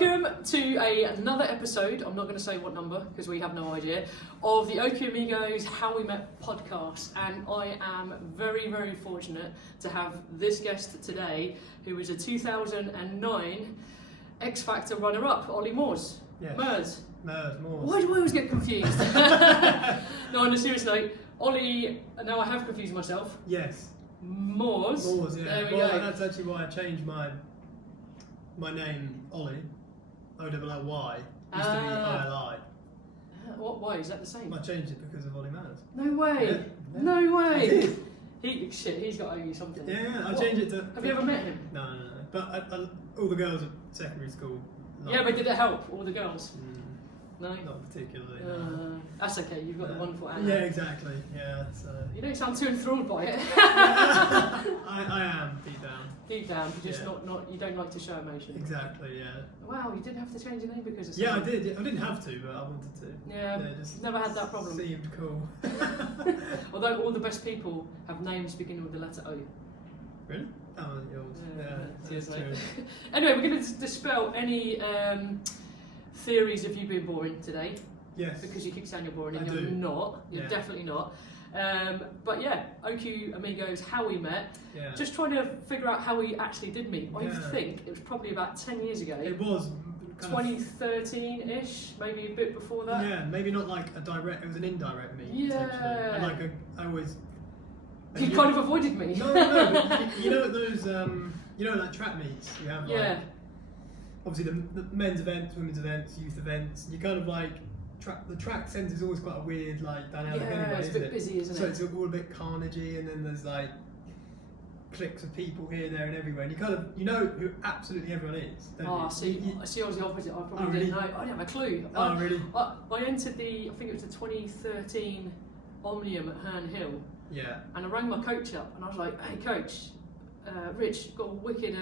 Welcome to another episode, I'm not going to say what number because we have no idea, of the Amigos How We Met podcast, and I am very, very fortunate to have this guest today who is a 2009 X Factor runner-up, Olly Moors. Yes. Moors. Moors. Why do I always get confused? No, on a serious note, Olly, now I have confused myself. Yes. Moors. Moors, yeah. There we well, go. That's actually why I changed my name, Olly, O-L-L-Y, used to be I-L-I. Why? Is that the same? I changed it because of Olly Moors. No way. Yeah, yeah. No I way. did. He's got to owe you something. Yeah, I What? changed it to... Have you ever met him? No. But all the girls at secondary school... Yeah, but did it help, all the girls? No? Not particularly, no. That's okay, you've got the wonderful Anna. Yeah, exactly, yeah. So. You don't sound too enthralled by it. I am, deep down. Deep down, you just Yeah. not you don't like to show emotion. Exactly, yeah. Wow, you didn't have to change your name because of Yeah, I something. did. I didn't have to, but I wanted to. Yeah, just never had that problem. Seemed cool. Although all the best people have names beginning with the letter O. Really? Oh, yours. Yeah, cheers, that's mate. true. Anyway, we're going to dispel any theories of you being boring today. Yes. Because you keep saying you're boring and I you're do. not. You're Yeah. definitely not. But yeah, OQ Amigos, how we met. Yeah. Just trying to figure out how we actually did meet. I Yeah. think it was probably about 10 years ago. It was kind 2013-ish, maybe a bit before that. Yeah, maybe not like a direct. It was an indirect meet. Yeah. Essentially. And like I always. You kind of avoided me. No. But you know at those like track meets you have like. Yeah. Obviously the men's events, women's events, youth events. You kind of like. The track centre is always quite a weird like dynamic anyway, it's a isn't bit it? busy, isn't So it? it's all a bit carnagey, and then there's like cliques of people here, there, and everywhere, and you know who absolutely everyone is. Don't Oh, you? see, I was the opposite. I probably Oh, really? didn't know. I didn't have a clue. Oh, really? I entered I think it was the 2013 Omnium at Herne Hill, Yeah. and I rang my coach up, and I was like, "Hey, coach, Rich, got a wicked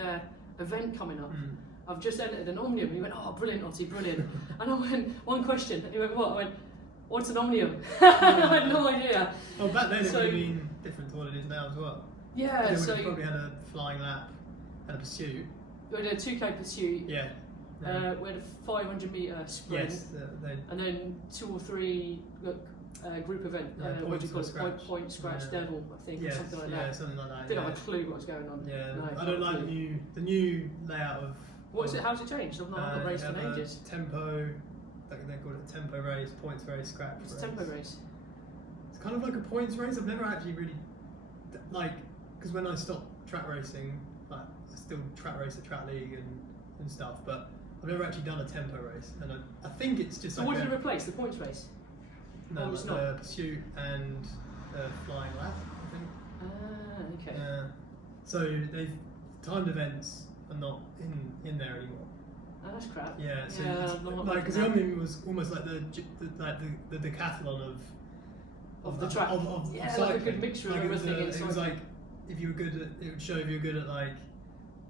event coming up. Mm. I've just entered an Omnium." He went, "Oh, brilliant, Otty, brilliant." And I went, "One question." And he went, "What?" I went, "What's an Omnium?" I had no idea. Oh, back then it So- would have been different to what it is now as well. Yeah, They would so have probably had a flying lap and a pursuit. we had a 2K pursuit. Yeah. We had a 500 metre sprint. Yes. And then 2 or 3 group event, Yeah, what do you call it? scratch. Point, scratch, Yeah. devil, I think, or Yes, something like yeah, that. something like that. Didn't yeah. have a clue what was going on. Yeah, No, I don't not a like clue. the new layout of. What is it? How's it changed? I've not raced you in have a ages. Tempo, like they call it a tempo race, points race, scratch It's a race. tempo race. It's kind of like a points race. I've never actually really because when I stopped track racing, like I still track race at track league and stuff, but I've never actually done a tempo race, and I think it's just So like what did you replace? The points race? no, Oh, it's like not. the pursuit and flying lap, I think. Ah, okay. So they've timed events are not in there anymore. Oh, that's crap. Yeah, so Yeah, it's, I'm not like liking because the Omnium was almost like the decathlon Of the track. of Yeah, cycling. like a good mixture of Like, everything in It was cycling. like if you were good at, it would show if you were good at like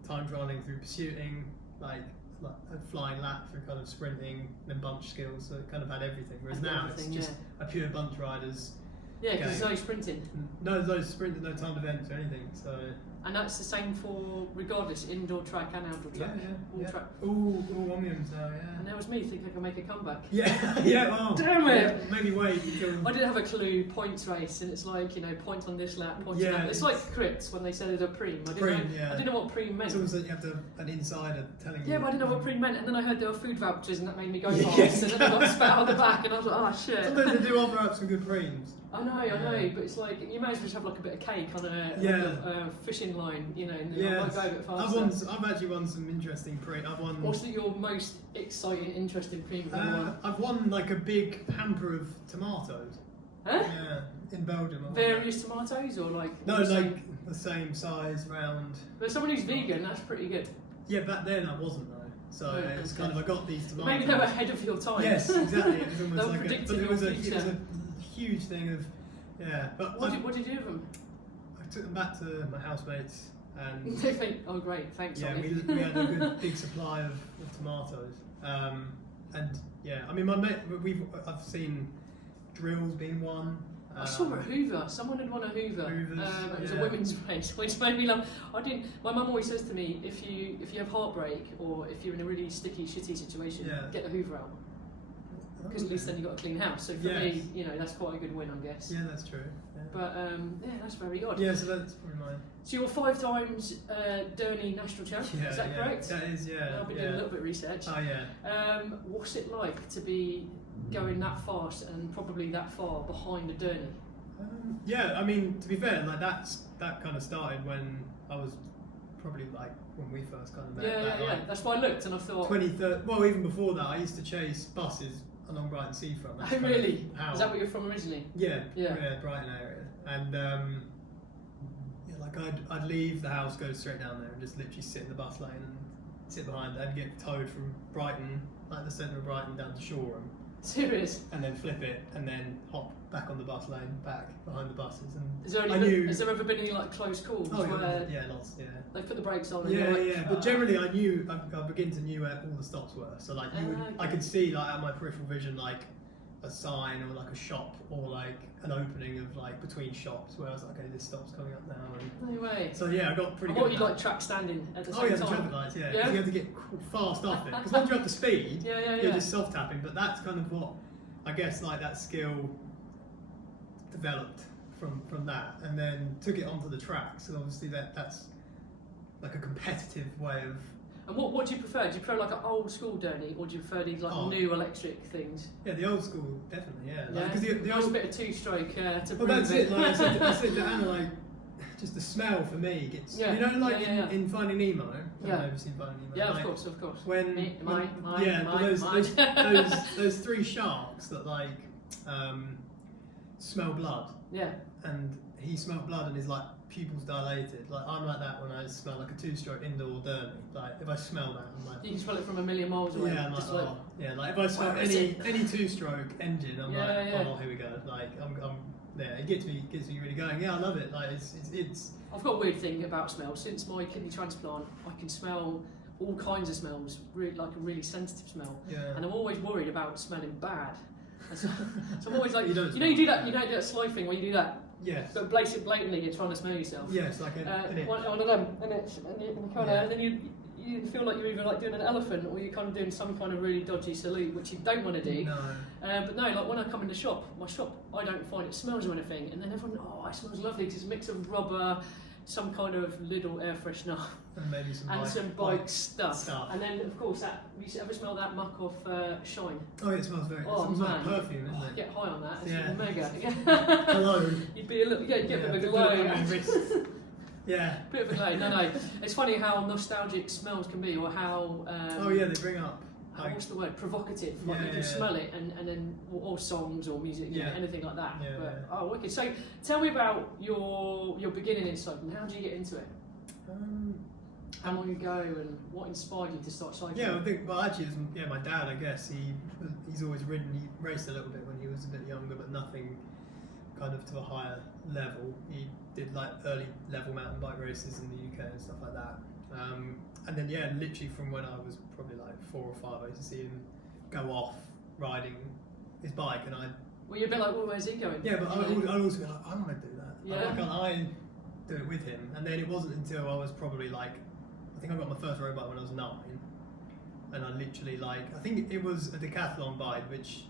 time trialing through pursuing, like a flying lap through kind of sprinting, then bunch skills. So it kind of had everything. Whereas Had now everything, it's just a pure bunch riders. Yeah, because game. there's no sprinting. No sprint, no timed events or anything. So And that's the same for regardless, indoor track and outdoor track. All yeah. track. All Omniums now, yeah. And there was me thinking I could make a comeback. Yeah, yeah. Well, Damn it! Yeah, maybe wait until. I didn't have a clue, points race, and it's like, point on this lap, point on Yeah, that. It's like crits when they said it a preem. I didn't know what preem meant. It's almost like you have to an insider telling you. Yeah, but I didn't know what preem meant, and then I heard there were food vouchers, and that made me go Yeah. fast, and then I got spat out the back, and I was like, oh shit. Sometimes they do offer up some good preems. I know, but it's like, you might as well just have like a bit of cake on a fishing line, and then I might go a bit faster. I've actually won some interesting pre. I've won. What's your most exciting, interesting preem that you won? I've won like a big hamper of tomatoes. Huh? Yeah, in Belgium. I won Various tomatoes, or like? that. No, the same? like the same size, round. But someone who's vegan, that's pretty good. Yeah, back then I wasn't though. So Oh, it's okay. kind of I got these tomatoes. Maybe they were ahead of your time. Yes, exactly. It was They almost were like predicting but your it was a future. huge thing of But What did you do with them? I took them back to my housemates and They think, oh great, thanks. yeah, Ollie. we had a good big supply of tomatoes. And yeah, I mean, my mate, I've seen drills being won. I saw a Hoover. Someone had won a Hoover. It was a women's race, which made me laugh. I didn't. My mum always says to me, if you have heartbreak or if you're in a really sticky, shitty situation, get the Hoover out. Because at least then you've got a clean house. So for me, you know, that's quite a good win, I guess. Yeah, that's true. Yeah. But yeah, that's very odd. Yeah, so that's probably mine. So you're 5 times Derny national champ. Yeah, is that correct? That is, yeah. I've been doing a little bit of research. Oh yeah. What's it like to be going that fast and probably that far behind a Derny? Yeah, I mean, to be fair, like that kind of started when I was probably like when we first kind of met. Yeah. That's why I looked and I thought. 23rd. Well, even before that, I used to chase buses along Brighton Seafront. Oh really? Is that where you're from originally? Yeah. Brighton area, and like I'd leave the house, go straight down there, and just literally sit in the bus lane and sit behind it and get towed from Brighton, like the centre of Brighton, down to Shoreham. Serious? And then flip it, and then hop back on the bus lane, back behind the buses. And has there ever been any like close calls? Oh yeah, lots. Yeah. They put the brakes on. But generally, I began to knew where all the stops were. So like I could see like at my peripheral vision like a sign or like a shop or like an opening of like between shops where I was like, okay, this stop's coming up now. And no way. So yeah, I got pretty. What you like track standing at the same time? The traffic lights. Yeah. You have to get fast off it because once you're up to speed, you're just soft tapping. But that's kind of what I guess like that skill developed from that, and then took it onto the track. So obviously that's like a competitive way of. And what do you prefer? Do you prefer like an old school Derny, or do you prefer these like new electric things? Yeah, the old school definitely. Yeah, because the old bit of two-stroke to. Well, that's it. Like I said to Anna, like just the smell for me gets. You know, like in Finding Nemo. I've never seen Finding Nemo. Yeah, like, of course. Those 3 sharks that like smell blood. Yeah. And he smelled blood and his like pupils dilated. Like I'm like that when I smell like a 2-stroke indoor Derny. Like if I smell that, I'm like. You can smell it from a million miles away. Yeah, I'm like, like if I smell any 2-stroke engine, I'm oh here we go. Like I'm it gets me really going. Yeah, I love it. Like it's. I've got a weird thing about smell. Since my kidney transplant, I can smell all kinds of smells, really, like a really sensitive smell. Yeah. And I'm always worried about smelling bad. So I'm always like, you do that sly thing where you do that. Yes. But blatantly you're trying to smell yourself. Yes, like one of them, and then you feel like you're either like doing an elephant or you're kind of doing some kind of really dodgy salute, which you don't want to do. No. But no, like when I come in the shop, I don't find it smells or anything, and then everyone, it smells lovely. It's a mix of rubber, some kind of little air freshener, and maybe some bike stuff. And then of course you ever smell that muck off Shine? Oh, it smells very. It smells like perfume, isn't it? Get high on that. It's mega. Hello. You'd be a little, get a bit of a glow. Yeah. Bit of a glow. No. It's funny how nostalgic smells can be, or how. They bring up. Like, what's the word? Provocative. Like you can smell it, and then or songs or music, anything like that. Wicked. So tell me about your beginning in cycling. How did you get into it? How long ago, and what inspired you to start cycling? Yeah, I think. Well, actually, it was, my dad. I guess he's always ridden. He raced a little bit when he was a bit younger, but nothing kind of to a higher level. He did like early level mountain bike races in the UK and stuff like that. And then literally from when I was probably like 4 or 5, I used to see him go off riding his bike, and Well, you're a bit like, well, where's he going? Yeah, but I'd also be like, I want to do that. Yeah. Why can't I do it with him? And then it wasn't until I was probably like, I think I got my first road bike when I was 9, and I literally I think it was a decathlon bike, which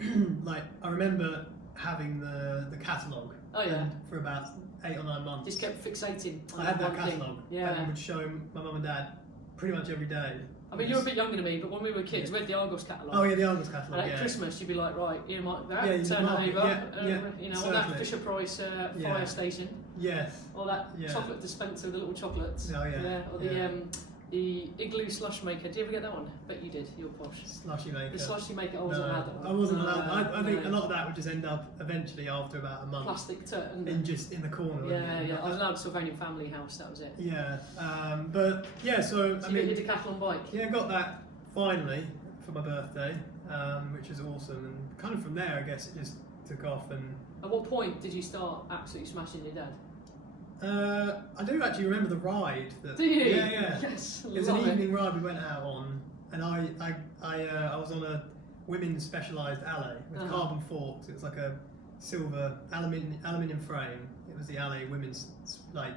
I remember having the catalogue. Oh yeah. And for about 8 or 9 months. Just kept fixating on I had that one catalogue. thing. Yeah. And would show my mum and dad pretty much every day. I mean, you're a bit younger than me, but when we were kids, we had the Argos catalogue. Oh yeah, the Argos catalogue. And at Christmas, you'd be like, right, earmark that, turn that over, on that certainly. Fisher Price fire station. Yes. Or that chocolate dispenser with the little chocolates. Oh yeah. Or the Igloo slush maker. Did you ever get that one? Bet you did. You're posh. Slushy maker. The slushy maker. I wasn't allowed that one. I wasn't allowed. I think a lot of that would just end up eventually after about a month. Plastic tut. In the corner. Yeah. I was allowed Sylvanian family house. That was it. Yeah. So you got your decathlon bike. Yeah, I got that finally for my birthday, which was awesome. And kind of from there, I guess it just took off. And at what point did you start absolutely smashing your dad? I do actually remember the ride. Do you? Yeah. Yes. It was an evening ride we went out on, and I was on a women's specialised alley with carbon forks. It was like a silver aluminium frame. It was the Alley women's like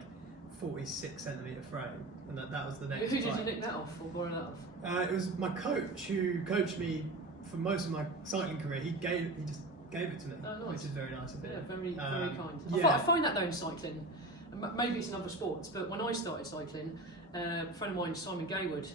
46 centimetre frame, and that was the next. Who did bike. you nick that off or borrow that off? It was my coach who coached me for most of my cycling career. He just gave it to me, Oh, nice. which is very nice of him. Yeah, very kind. Yeah. I find that though in cycling, maybe it's in other sports, but when I started cycling, a friend of mine, Simon Gayward,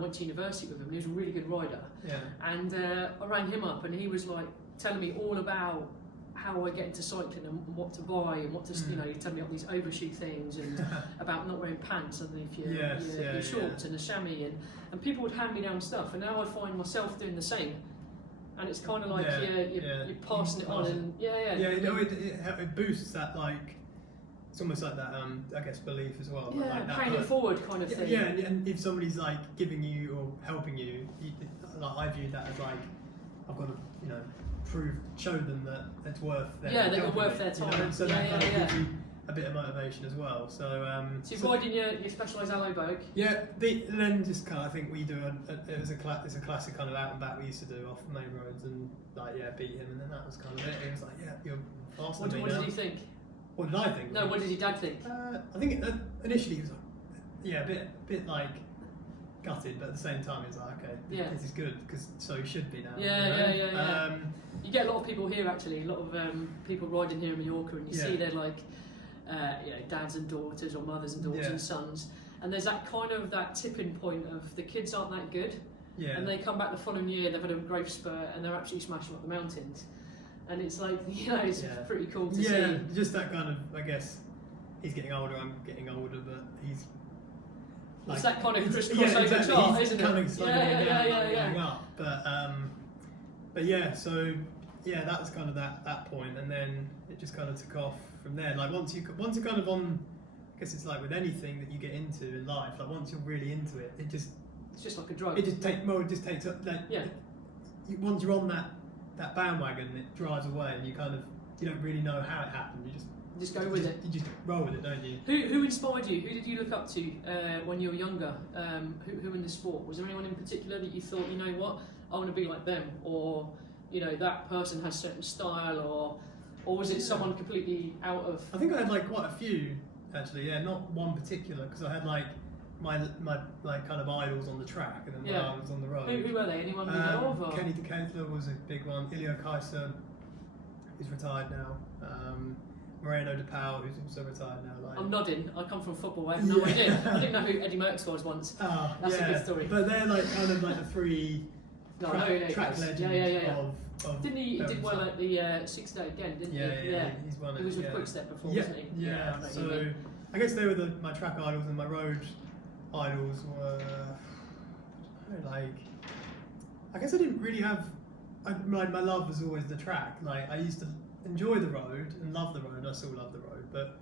went to university with him, and he was a really good rider. Yeah. And I rang him up, and he was like telling me all about how I get into cycling and what to buy and what to, you know, he told me all these overshoe things and about not wearing pants underneath your shorts and a chamois, and people would hand me down stuff, and now I find myself doing the same. And it's kind of like you're passing it on, and you know, it boosts that, like, it's almost like that I guess belief as well. Yeah, like that, paying it forward kind of thing. Yeah, and if somebody's like giving you or helping you, like I viewed that as like I've got to, you know, show them that it's worth their that you're worth their time. You know? So that kind of gives you a bit of motivation as well. So you're riding your Specialized alloy bike. Yeah, and then just kind of, I think we do it's a classic kind of out and back we used to do off the main roads, and like beat him, and then that was kind of it. It was like you're faster than me now. What did he think? What did I think? No, what did your dad think? I think initially he was like, a bit like gutted, but at the same time he was like, okay, this is good because so he should be now. Yeah. You get a lot of people here actually, a lot of people riding here in Mallorca, and you see they're like, dads and daughters, or mothers and daughters and sons, and there's that kind of that tipping point of the kids aren't that good, and they come back the following year, they've had a growth spurt, and they're absolutely smashing up the mountains, and it's like, it's pretty cool to see. Yeah, just that kind of, I guess, he's getting older, I'm getting older, but he's like, it's that kind of crossover chart, isn't it? Kind of going up, but yeah, so that was kind of that point, and then it just kind of took off from there. Like once you're kind of on, I guess it's like with anything that you get into in life, like once you're really into it, it's just like a drug. It just takes up that. Once you're on that bandwagon, it drives away, and you don't really know how it happened. You just go with it. You just roll with it, don't you? Who inspired you? Who did you look up to when you were younger? Who in the sport? Was there anyone in particular that you thought, you know what, I want to be like them, or that person has certain style, or was it someone completely out of? I think I had like quite a few actually. Yeah, not one particular, because I had like my like kind of idols on the track, and then my idols on the road. Who were they? Anyone you know of? Or? Kenny De Ketelaere was a big one. Ilya Kaiser, who's retired now. Moreno De Pau, who's also retired now. Like, I'm nodding. I come from football. I have no idea. I didn't know who Eddie Merckx was once. That's a good story. But they're like kind of like the three track legends of didn't he did well at the 6 day again, didn't he? Yeah, he's won it. He was with Quickstep before, wasn't he? Yeah. So I guess they were my track idols, and my road idols were like, I guess I didn't really have. My love was always the track. Like I used to enjoy the road and love the road. I still love the road, but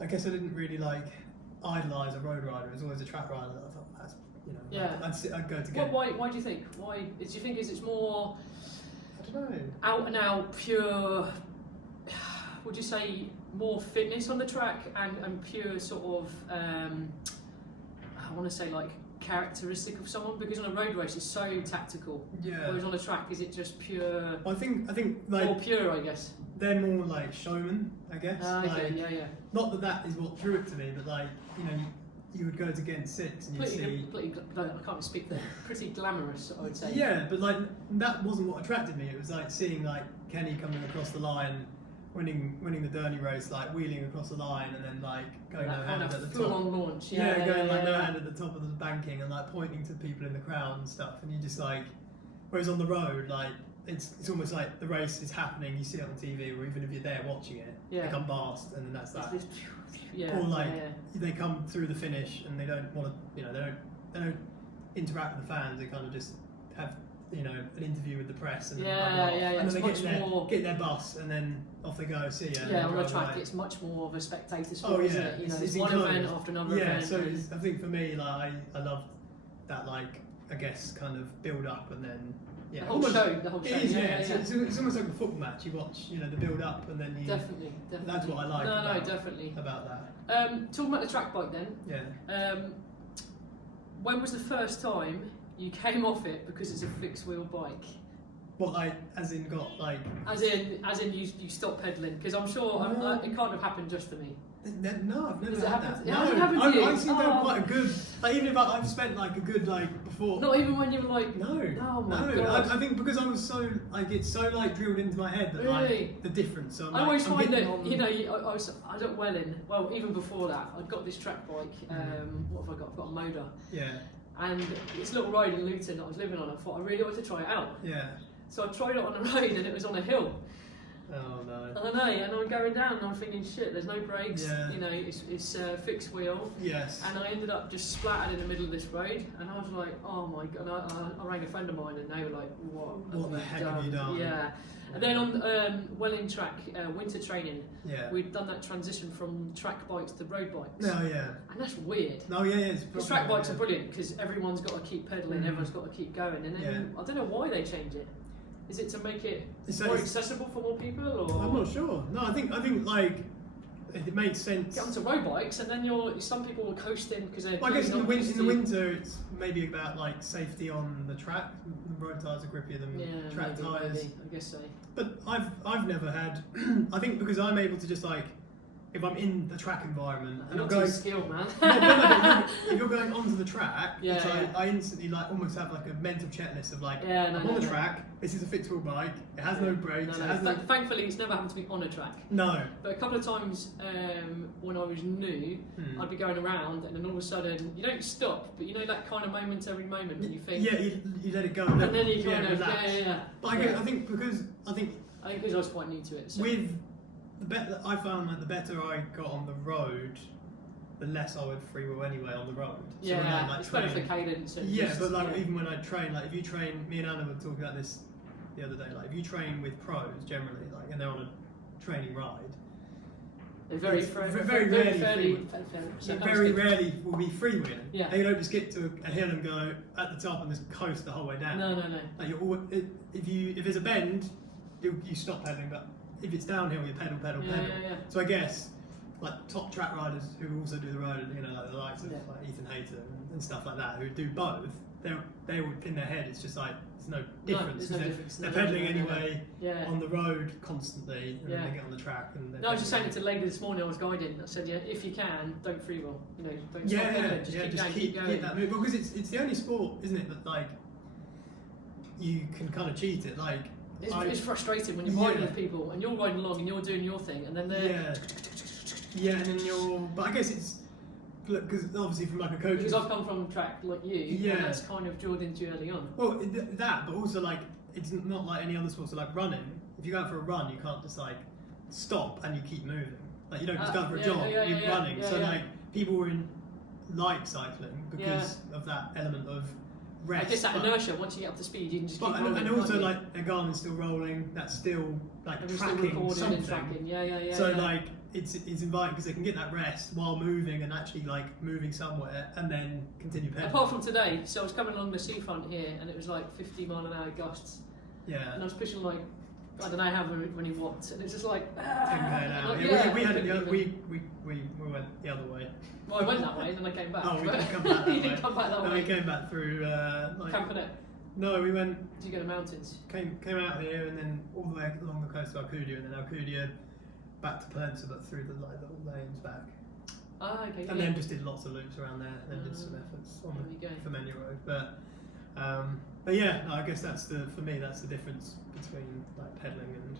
I guess I didn't really like idolise a road rider. It was always a track rider that I thought that's I'd go to get. Why do you think? Why do you think it's more? I don't know. Out and out pure. Would you say more fitness on the track and pure sort of? I want to say like characteristic of someone, because on a road race it's so tactical. Yeah. Whereas on a track, is it just pure? I think like more pure, I guess. They're more like showmen, I guess. Okay, Not that is what drew it to me, but like you would go to Ghent 6 and you'd see. I can't speak there. Pretty glamorous, I would say. Yeah, but like that wasn't what attracted me. It was like seeing like Kenny coming across the line, winning the Derny race, like wheeling across the line, and then like going no hand at the top. Full on launch. No hand at the top of the banking, and like pointing to people in the crowd and stuff. And you just like, whereas on the road, like it's almost like the race is happening. You see it on TV, or even if you're there watching it, they come past, and then that's that. Or like they come through the finish and they don't want to, they don't interact with the fans. They kind of just have an interview with the press and and then they get their bus and then off they go. See ya. Yeah, on the track it's much more of a spectator sport, isn't it? It's one event after another event. Yeah, so I think for me, like I love that, like I guess kind of build up and then. Yeah, the whole show. It is, It's almost like a football match. You watch, the build up, and then you. Definitely. That's what I like. No, definitely. About that. Talking about the track bike then. Yeah. When was the first time you came off it because it's a fixed wheel bike? What, like, as in got like? As in you stop pedaling? Because I'm sure it can't have happened just to me. No, I've never Has it had happened? that. It No, hasn't happened to you? I seem to have quite a good. Like, even if I've spent like a good like before. Not even when you were like. No. Oh my no. god. I think because I was so like it's so like drilled into my head that Really? like the difference. So I always I'm find that getting on- I was at Welling. Well, even before that, I'd got this track bike. What have I got? I've got a motor. Yeah. And this little road in Luton that I was living on, I thought I really wanted to try it out. Yeah. So I tried it on the road and it was on a hill. Oh no. And I know, and I'm going down and I'm thinking, shit, there's no brakes, Yeah. you know, it's fixed wheel. Yes. And I ended up just splattered in the middle of this road, and I was like, oh my god, I rang a friend of mine and they were like, what the heck have you done? Yeah. And then on Welling track, winter training, Yeah. we'd done that transition from track bikes to road bikes. No, yeah. And that's weird. No, yeah, it's Because track bikes are brilliant because everyone's got to keep pedaling, everyone's got to keep going, and then I don't know why they change it. Is it to make it more accessible for more people, or? I'm not sure. No, I think like it makes sense. Get onto road bikes, and then some people are coasting because they're. Well, I guess in the winter it's maybe about like safety on the track. The road tyres are grippier than track tyres. Maybe, I guess so. But I've never had. I think because I'm able to just like. If I'm in the track environment and I'm going skilled, man. if you're going onto the track, Yeah. I instantly like almost have like a mental checklist of like I'm on the track. This is a fixed wheel bike. It has no brakes. It has Thankfully, it's never happened to me on a track. No. But a couple of times when I was new, I'd be going around, and then all of a sudden you don't stop, but you know that kind of momentary moment when you think. Yeah, you let it go. And then you kind of relax. But I think because I think I was quite new to it. So. With the better I found that the better I got on the road, the less I would freewheel anyway on the road. So when I, like, it's better for cadence. But like even when I train, like if you train, me and Anna were talking about this the other day. Like if you train with pros generally, like and they're on a training ride, they're very rarely will be freewheeling. Yeah. They don't just get to a hill and go at the top and just coast the whole way down. No. Like you're always, if there's a bend, you stop pedaling, but if it's downhill, you pedal. Yeah. So I guess like top track riders who also do the road, you know, like the likes of like Ethan Hayter and stuff like that, who do both, they would in their head it's just like there's no difference. They're pedaling anyway on the road constantly, and then they get on the track. And I was just saying it to Leg this morning. I was guiding. I said, if you can, don't freewheel. You know, don't stop pedaling. Just keep going. Keep that moving because it's the only sport, isn't it, that like you can kind of cheat it, like. It's frustrating when you're riding with people and you're riding along and you're doing your thing and then they're and then but I guess it's because obviously from like a coach because I've come from track like you and that's kind of drilled into you early on. Well, that, but also like it's not like any other sport. So like running, if you go out for a run, you can't just like stop and you keep moving. Like you don't just go for a jog, you're running. Like people were in light cycling because of that element of rest. I guess that inertia, once you get up to speed, you can just keep rolling. And also, like, a Garmin's still rolling, that's still, like, tracking something. And tracking. So, like, it's inviting because they can get that rest while moving and actually, like, moving somewhere and then continue pedaling. Apart from today, so I was coming along the seafront here and it was like 50 mile an hour gusts. Yeah. And I was pushing, like, I don't know how many watts, and it's just like 10k an hour. We had it. We went the other way. Well, I went that way, and then I came back. Oh, we didn't come back that way. You didn't come back that way. No, we came back through. Campanette. No, we went. Did you go to mountains? Came out here, and then all the way along the coast of Alcudia, and then Alcudia back to Palencia, but through the little lanes back. Ah, okay. And then just did lots of loops around there, and then did some efforts on the Femenia Road. But yeah, no, I guess for me that's the difference between like pedaling and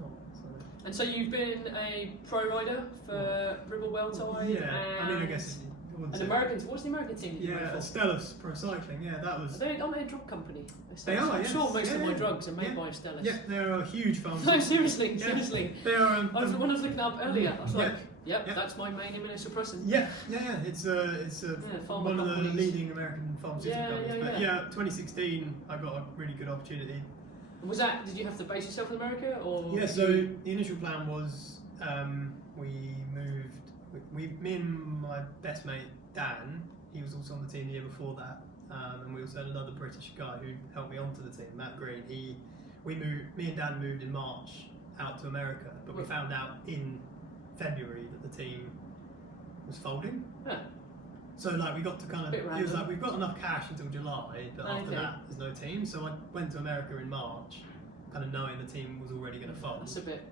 not. So. And so you've been a pro rider for Ribblewell Tide. Yeah, I mean I guess. And Americans, what's the American team? Yeah, Stellus Pro Cycling. Yeah, that was. Aren't they a drug company? They are. I'm sure most of my drugs are made by Stellus. Yeah, they're a huge farm. No, seriously. They are. When I was looking up earlier, I was like, yep, that's my main immunosuppressant. Yeah. It's one of the leading American pharmaceutical companies. But 2016, I got a really good opportunity. Was that? Did you have to base yourself in America, or? Yeah. So the initial plan was we moved. Me and my best mate Dan, he was also on the team the year before that, and we also had another British guy who helped me onto the team, Matt Green. Me and Dan moved in March out to America, but we found out in February that the team was folding. Yeah. So like we got to kind of, Bit it was random. like we've got enough cash until July, but after Okay. that there's no team. So I went to America in March, kind of knowing the team was already going to fold. That's a bit.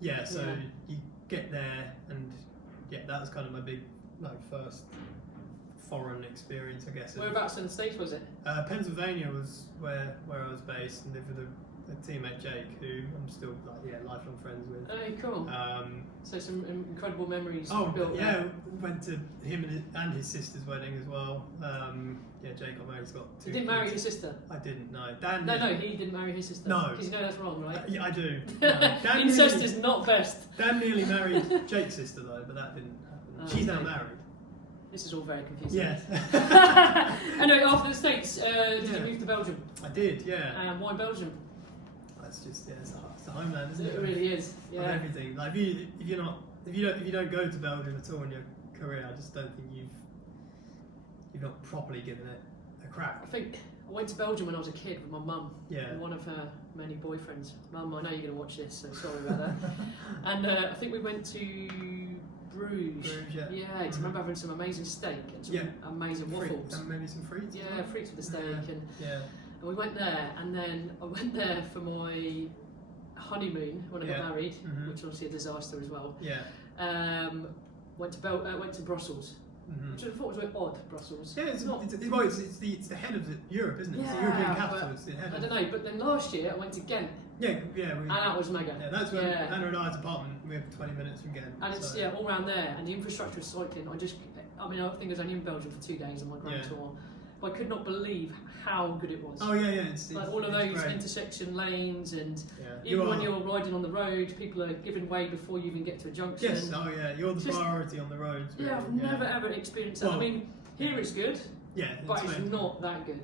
Yeah, so Yeah. you get there, and yeah, that was kind of my big first foreign experience, I guess. Whereabouts in the States was it? Pennsylvania was where I was based, and lived with a teammate Jake, who I'm still lifelong friends with. Oh, cool. So some incredible memories built yeah, there. went to him and his sister's wedding as well. Yeah, Jake got married. He's got 2 He didn't marry kids. his sister? I didn't, no. Dan No, did. he didn't marry his sister. No. Because you know that's wrong, right? Yeah, I do. No. Dan Incest nearly- is not best. Dan nearly married Jake's sister though, but that didn't happen. Oh, She's now okay. married. This is all very confusing. Yeah. Anyway, after the States, did you Yeah. move to Belgium? I did, yeah. And why Belgium? That's just it's the homeland, isn't it? It really is. Of Yeah. everything. Like if you don't go to Belgium at all in your career, I just don't think you've not properly given it a crack. I think I went to Belgium when I was a kid with my mum. Yeah. And one of her many boyfriends. Mum, I know you're going to watch this, so sorry about that. And I think we went to Bruges. Bruges, yeah. Yeah, 'cause I remember having some amazing steak and some Yeah. amazing waffles. And maybe some frites. as Yeah, well. frites with the steak. Yeah. And Yeah. we went there, and then I went there for my honeymoon when I Yeah. got married, Mhm. which was obviously a disaster as well. Yeah. Went to Brussels, Mhm. which I thought was a bit odd. Brussels. Yeah, it's the head of Europe, isn't it? It's the Yeah, European but capital. It's the head I of. don't know, but then last year I went to Ghent, Yeah. and that was mega. Yeah, that's where Yeah. Anna and I's apartment. We're 20 minutes from Ghent. And it's so- all around there, and the infrastructure is cycling. I think I was only in Belgium for 2 days on my grand Yeah. tour, but I could not believe how good it was. Oh yeah, yeah. It's Like all of it's those great. intersection lanes, and Yeah. even when you're riding on the road, people are giving way before you even get to a junction. Yes. Oh yeah. You're the Just- priority on the roads. Yeah, I've really. never ever experienced that. Well, I mean, here it's good, Yeah. but it's amazing. not that good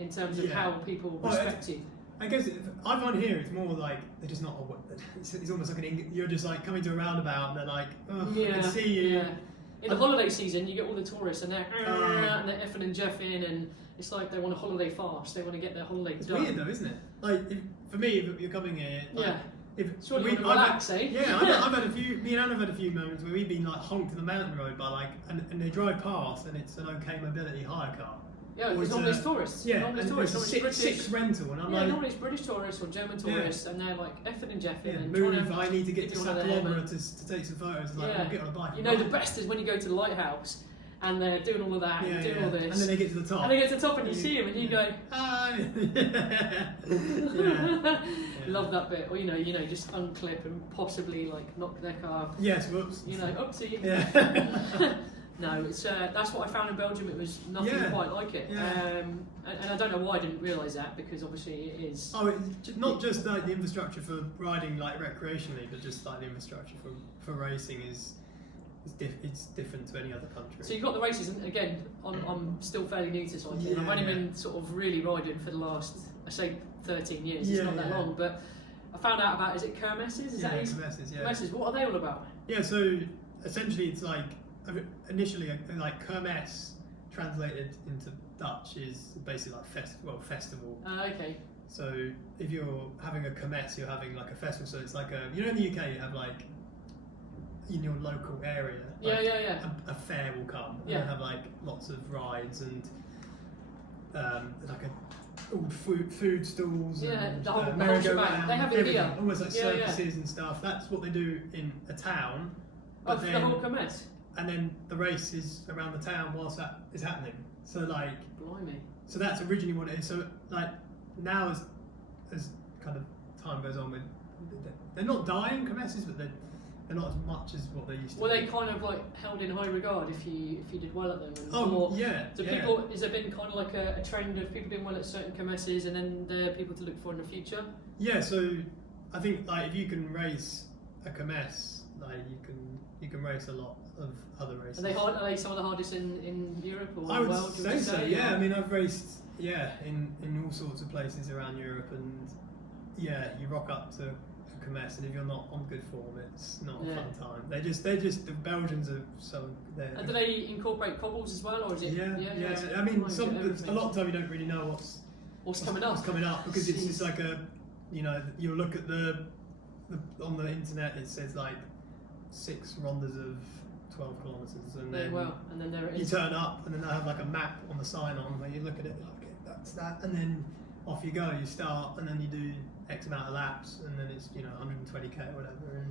in terms of Yeah. how people Well, respect you. I guess I find here it's more like they're just not. It's almost like you're just like coming to a roundabout and they're like, oh, I can see you. Yeah. In the holiday season, you get all the tourists and they're Oh. and they're effing and jeffing, and it's like they want a holiday fast. They want to get their holiday It's done. weird though, isn't it? Like for me, if you're coming here, like, Yeah. If Surely you we- want to I've had- relax, eh? Yeah, I've had a few. Me and Anna have had a few moments where we've been like honked to the mountain road by and they drive past and it's an okay mobility hire car. Yeah, Or because it's normally a- it's tourists. Yeah, Normally and it's tourists. it's Normally a it's British. six rental, and I'm Yeah, like, normally it's British tourists or German tourists, and they're like effing and jeffing yeah, and move. trying to I need to get give to you one of them, Saint and- to take some photos. Like, Yeah. we'll get on a bike. You know, the best is when you go to the lighthouse and they're doing all of that and doing all this. And then they get to the top. And they get to the top and you see them and you go, Hi. yeah. love that bit. Or you know, just unclip and possibly like knock their car. Yes. Whoops. You know, up to you. Yeah. No, it's that's what I found in Belgium. It was nothing Yeah. quite like it. Yeah. And I don't know why I didn't realise that, because obviously it is. Oh, it's not just like the infrastructure for riding like recreationally, but just like the infrastructure for racing is it's different to any other country. So you've got the races, and again, I'm still fairly new to cycling. I've Yeah, only yeah. been sort of really riding for the last, I say 13 years. It's Yeah, not that yeah. long, but I found out about, is it kermesses? Is yeah, that kermesses, yeah. kermesses? What are they all about? Yeah, so essentially it's like initially like kermes translated into Dutch is basically like festival. Okay. So if you're having a kermes, you're having like a festival. So it's like in the UK you have like in your local area. Like Yeah. A fair will come. And Yeah. they'll have like lots of rides and like old food stalls. Yeah, and, the whole merry-go-round, shebang. They have it everything, here. almost like Yeah, yeah. circuses and stuff. That's what they do in a town. Oh, But for the then, whole kermesse? and then the race is around the town whilst that is happening. So like, Blimey. so that's originally what it is. So like now as kind of time goes on, they're not dying kermesses, but they're not as much as what they used to. Were be. they kind of like held in high regard if you did well at them? And Oh or yeah. do yeah. people, is there been kind of like a trend of people doing well at certain kermesses and then they're people to look for in the future? Yeah, so I think like if you can race a kermesse, like you can race a lot of other races. Are they hard? Are they some of the hardest in Europe or I the would world? say so. Yeah, I mean I've raced in all sorts of places around Europe, and yeah, you rock up to a kermesse, and if you're not on good form, it's not Yeah. a fun time. They just the Belgians are so they're. And do they incorporate cobbles as well, or is it? Yeah. it's I mean, right, yeah, a lot of time you don't really know what's coming up. What's coming up because it's just like you'll look at the on the internet. It says like 6 rondas of 12 kilometres, and Very then well, and then there it you is. turn up, and then they have like a map on the sign-on where you look at it, like, okay, that's that, and then off you go. You start, and then you do X amount of laps, and then it's 120k or whatever.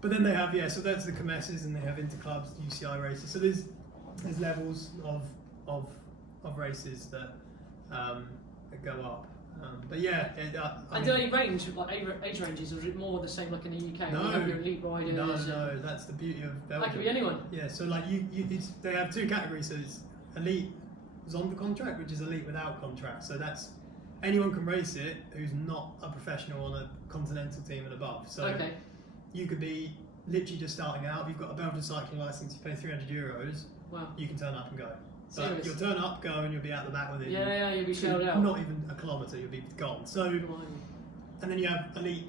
But then they have so that's the Comesses, and they have interclubs, UCI races. So there's levels of races that go up. But yeah, and do they range, like age ranges, or is it more the same like in the UK? No, you have your elite riders. No, that's the beauty of Belgium. That could be anyone. Yeah, so like they have two categories. So it's elite on the contract, which is elite without contract. So that's anyone can race it who's not a professional on a continental team and above. So Okay. you could be literally just starting out. If you've got a Belgian cycling license, you pay €300. Wow. You can turn up and go. Serious? But you'll turn up, go, and you'll be out the back within. Yeah, you'll be shelled out. Not even a kilometre, you'll be gone. So, and then you have elite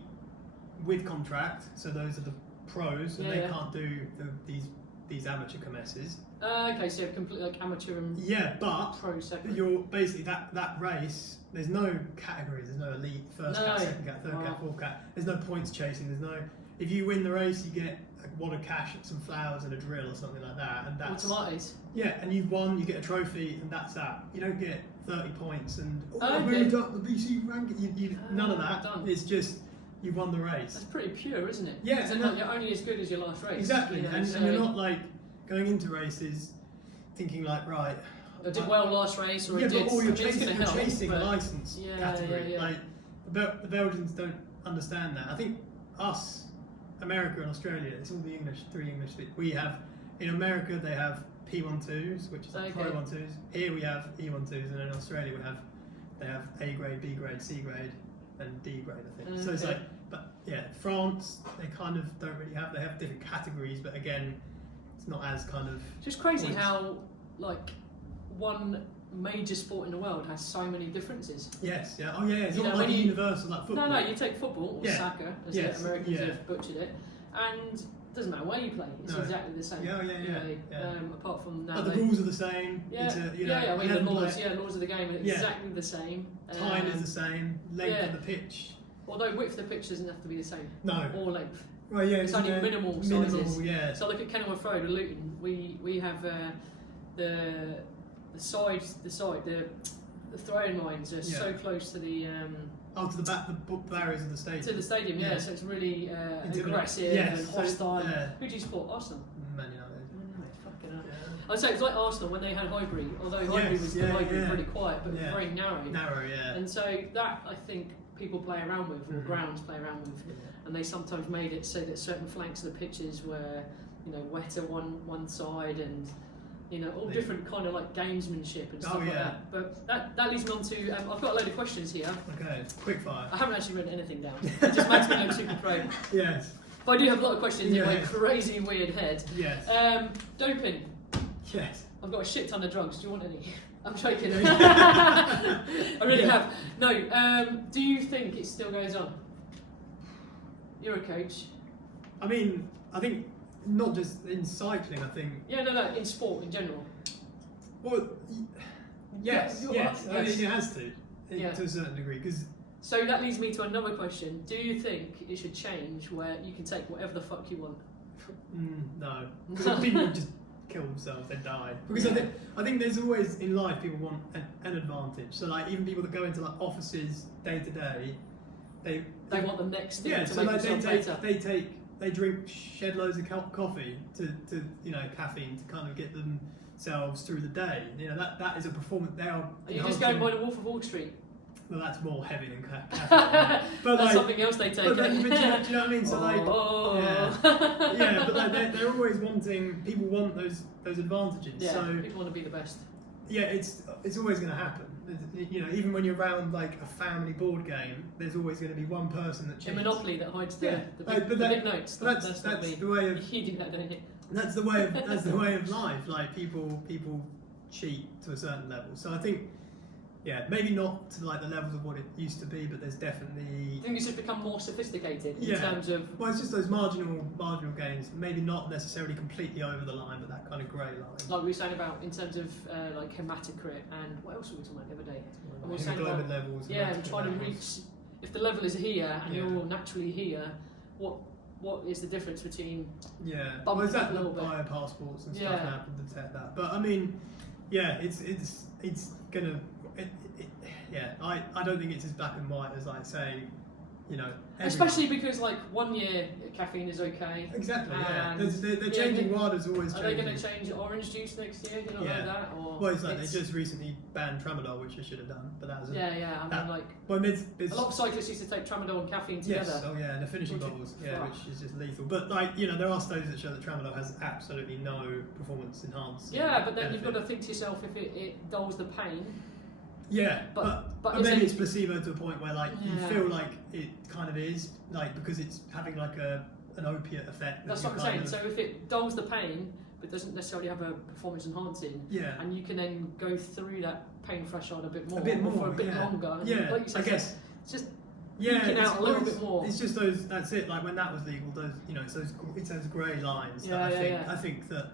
with contract. So those are the pros, and they can't do these amateur Comesses. Okay, so completely like amateur and but pro separate. you're basically that race. There's no categories. There's no elite first cat, second cat, third cat, fourth cat. There's no points chasing. There's no. If you win the race, you get a wad of cash, some flowers, and a drill or something like that. And that's tomatoes. Yeah, and you've won. You get a trophy, and that's that. You don't get 30 points and I okay. moved up the BC ranking. None of that. Done. It's just you've won the race. That's pretty pure, isn't it? Yeah, and like, you're only as good as your last race. Exactly, and so you're not like going into races thinking like, right, I did well last race, or yeah, I did. but or you're chasing a license category. Yeah. Like the Belgians don't understand that. I think us, America and Australia, it's all the three English speak. We have in America they have P12s, which is like Pro 12s. Here we have E12s, and in Australia they have A grade, B grade, C grade, and D grade. I think. So it's like, but yeah, France they kind of don't really have. They have different categories, but again, it's not as kind of. Just crazy how like one major sport in the world has so many differences. Yes, yeah, oh yeah, it's not like universal like football. No, you take football or soccer, as the Americans have butchered it, and it doesn't matter where you play, it's exactly the same. Yeah. Apart from now, but the rules are the same. Yeah, I mean the laws of the game are exactly the same. Time is the same. Length of the pitch. Although width of the pitch doesn't have to be the same. No. Or length. Well, yeah, it's only minimal sizes. Yeah. So look at Kenilworth Road with Luton. We have the throwing lines are so close to the to the back, the barriers of the stadium. To the stadium, so it's really aggressive and hostile. Who do you support? Arsenal. Man United. Fucking hell. I'd say it's like Arsenal when they had Highbury, although Highbury was pretty quiet, but very narrow. Narrow, yeah. And so that I think people play around with, or grounds play around with, and they sometimes made it so that certain flanks of the pitches were, wetter one side and. All different kind of like gamesmanship and stuff like that. But that leads me on to, I've got a load of questions here. Okay, quick fire. I haven't actually written anything down. It just makes me look super pro. Yes. But I do have a lot of questions in my crazy weird head. Yes. Doping. Yes. I've got a shit ton of drugs. Do you want any? I'm joking. I really have. No. Do you think it still goes on? You're a coach. I mean, I think. Not just in cycling, I think. Yeah, no, in sport in general. Well, yes. I mean, it has to a certain degree. So that leads me to another question. Do you think it should change where you can take whatever the fuck you want? No. Because people just kill themselves, they die. Because I think there's always, in life, people want an advantage. So like, even people that go into like offices day to day, they want the next thing to so make like themselves better. They drink shed loads of coffee to caffeine to kind of get themselves through the day. That is a performance. They are. Are you just going by the Wolf of Wall Street? Well, that's more heavy than caffeine. But that's something else they take. But do you know what I mean? So but like they're always wanting. People want those advantages. Yeah, so people want to be the best. Yeah, it's always going to happen. Even when you're around like a family board game, there's always going to be one person that cheats. In Monopoly that hides the big notes. That's the way of. You do that, don't you? That's the way of life. Like people cheat to a certain level. So I think, maybe not to like the levels of what it used to be, but there's definitely. I think it's just become more sophisticated in terms of. Well, it's just those marginal games. Maybe not necessarily completely over the line, but that kind of grey line. Like we were saying about in terms of like hematocrit and what else were we talking about the other day? And we were saying about levels. And trying to reach. If the level is here and you're naturally here, what Well, is the difference between yeah. bumping Well, is up that a the little bit? bio-passports and stuff Yeah. now can detect that? But I mean, yeah, it's gonna. Yeah, I don't think it's as black and white as like saying, you know, Especially because like 1 year caffeine is okay. exactly. Yeah, and they're changing. Water's always Are changing. they going to change orange juice next year? Do you not know that? Or well, it's like they just recently banned tramadol, which they should have done, but that was yeah. I mean, like well, it's a lot of cyclists used to take tramadol and caffeine together. yes, oh yeah, and the finishing bubbles, yeah, fuck. which is just lethal. But like, you know, there are studies that show that tramadol has absolutely no performance enhancing. Yeah, but then benefit. you've got to think to yourself if it dulls the pain. Yeah, but and then it's placebo to a point where like you Yeah. feel like it kind of is, like, because it's having like an opiate effect. That's you what I'm saying. kind So if it dulls the pain but doesn't necessarily have a performance enhancing, yeah, and you can then go through that pain threshold a bit more, for a bit yeah. longer. And Yeah, like you said, I guess. it's just Yeah, eking out a little bit more. It's just those. That's it. Like when that was legal, those, you know, it's those grey lines that I think that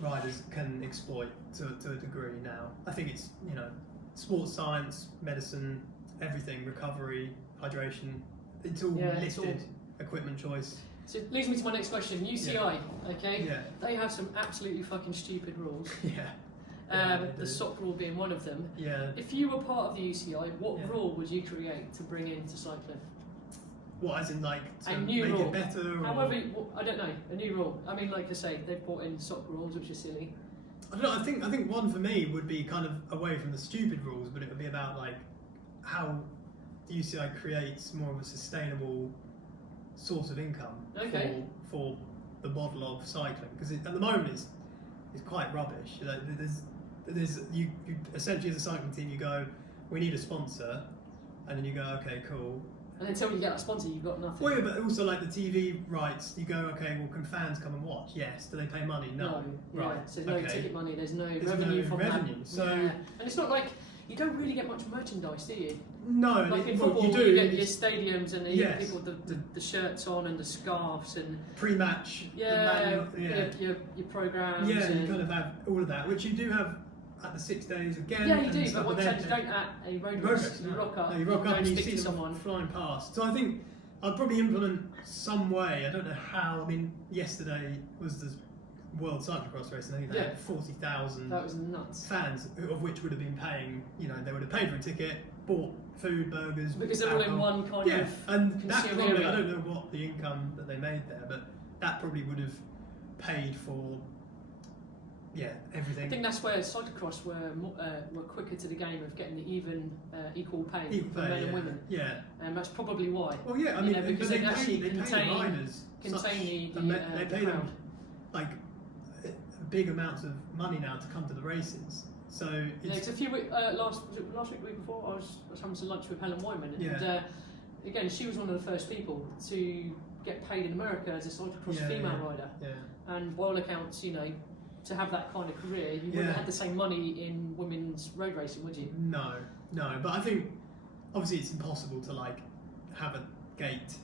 riders can exploit to a degree now. I think it's, you know, sports science, medicine, everything, recovery, hydration. It's all listed. Equipment choice. So it leads me to my next question. UCI, okay? Yeah. They have some absolutely fucking stupid rules. Yeah. The sock rule being one of them. Yeah. If you were part of the UCI, what Yeah. rule would you create to bring into cycling? What, as in like to A new make rule. it better? Or? However, I don't know, a new rule. I mean, like I say, they've brought in sock rules, which is silly. I don't know. I think one for me would be kind of away from the stupid rules, but it would be about like how the UCI creates more of a sustainable source of income for the model of cycling, because at the moment it's quite rubbish. Like, there's you essentially as a cycling team you go, we need a sponsor, and then you go, okay, cool. And until you get a sponsor, you've got nothing. Well, yeah, but also like the TV rights, you go, okay, well, can fans come and watch? Yes. Do they pay money? No. Right. So there's no ticket money, there's no revenue from revenue. that. So, and it's not like, you don't really get much merchandise, do you? no, Like in well, football, you do. you get your stadiums and you get Yes. people with the shirts on and the scarves and Pre-match. your programmes. Yeah, and you kind of have all of that, which you do have at the 6 days again. yeah, you and do, stuff, but what then you don't at a road road race. race, You no. rock up, No, you rock up and you speak see to them someone. flying past. So I think I'd probably implement some way. I don't know how. I mean, yesterday was the World Cyclocross race, and I think they had 40,000 That was nuts. fans, of which would have been paying. You know, they would have paid for a ticket, bought food, burgers, Because they're all in alcohol. one kind of and that consumer probably, area. I don't know what the income that they made there, but that probably would have paid for everything. I think that's where cyclocross were quicker to the game of getting the equal pay Equal for pay, men and women. Yeah. And that's probably why. Well, yeah, I mean, because but they they actually pay the riders contain such they pay crowd. them like big amounts of money now to come to the races. So Yeah, it's it's a few weeks, last week, week before, I was having some lunch with Helen Wyman, and again, she was one of the first people to get paid in America as a cyclocross female rider. Yeah. And by all accounts, you know, to have that kind of career, you wouldn't have had the same money in women's road racing, would you? No. But I think obviously it's impossible to like have a gate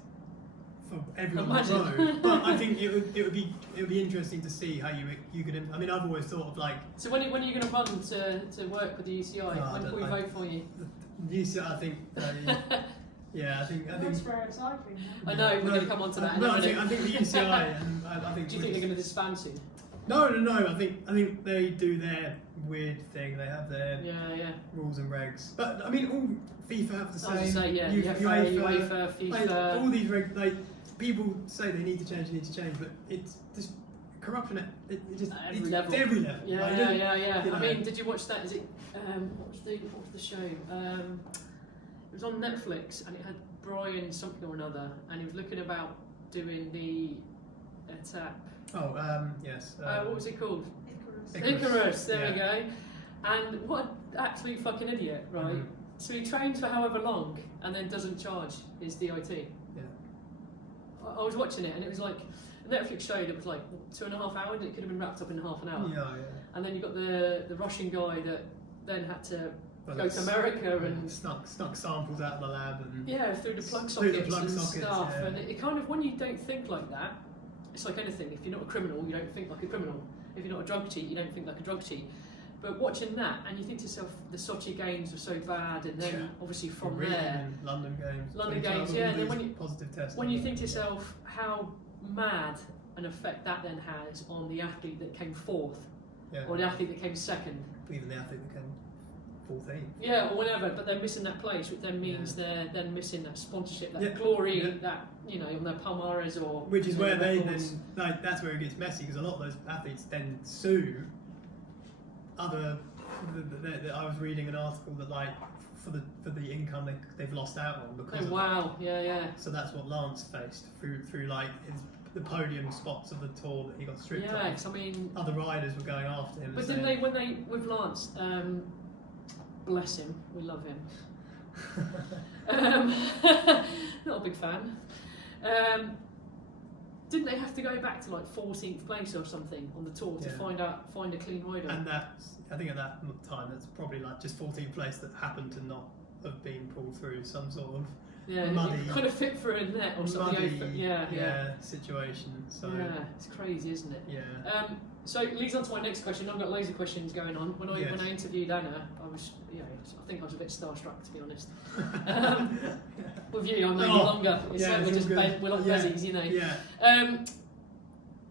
for everyone on the road. But I think it would be interesting to see how you could. I mean, I've always thought of like. So when are you going to run to work with the UCI? When can we vote for you? The UCI, I think. Yeah, I think. That's very exciting. I know, we're going to come on to that. No, I think the UCI, and I think. Do you think they're going to disband soon? No. I think they do their weird thing. They have their rules and regs. But I mean, all FIFA have the same. I was going to say, UEFA, FIFA. Like, all these people say they need to change, but it's just corruption at every level. Every level. Yeah. You know. I mean, did you watch that? Is it what was the show? It was on Netflix, and it had Brian something or another, and he was looking about doing the attack. Yes. What was it called? Icarus. There we go. And what an absolute fucking idiot, right? Mhm. So he trains for however long and then doesn't charge his DIT. Yeah. I was watching it, and it was like a Netflix show that was like 2.5 hours, and it could have been wrapped up in half an hour. Yeah. And then you got the Russian guy that then had to Well, go to America and snuck samples out of the lab and through the plug Through sockets the plug and sockets, stuff. yeah. And it kind of, when you don't think like that, it's like anything. If you're not a criminal, you don't think like a criminal. If you're not a drug cheat, you don't think like a drug cheat. But watching that, and you think to yourself, the Sochi games were so bad, and then obviously from Really, there, and London games, yeah. And then positive tests. when you think to yourself how mad an effect that then has on the athlete that came fourth, or the athlete that came second, even the athlete that came 14th. Yeah, or whatever, but they're missing that place, which then means they're then missing that sponsorship, that glory, that, you know, on their palmares or... Which is where they then, like, that's where it gets messy, because a lot of those athletes then sue other... I was reading an article that, like, for the income they've lost out on because So that's what Lance faced through like the podium spots of the tour that he got stripped of. Yeah, I mean... Other riders were going after him. But didn't they, with Lance... bless him, we love him. Not a big fan. Didn't they have to go back to like 14th place or something on the tour to find a clean rider? And I think at that time that's probably like just 14th place that happened to not have been pulled through some sort of muddy, kind of fit for a net or something. Situation. So it's crazy, isn't it? Yeah. So it leads on to my next question. I've got loads of questions going on. When I interviewed Anna, I was, I think I was a bit starstruck, to be honest. With you, I'm no longer. We're like bezies, you know. Yeah.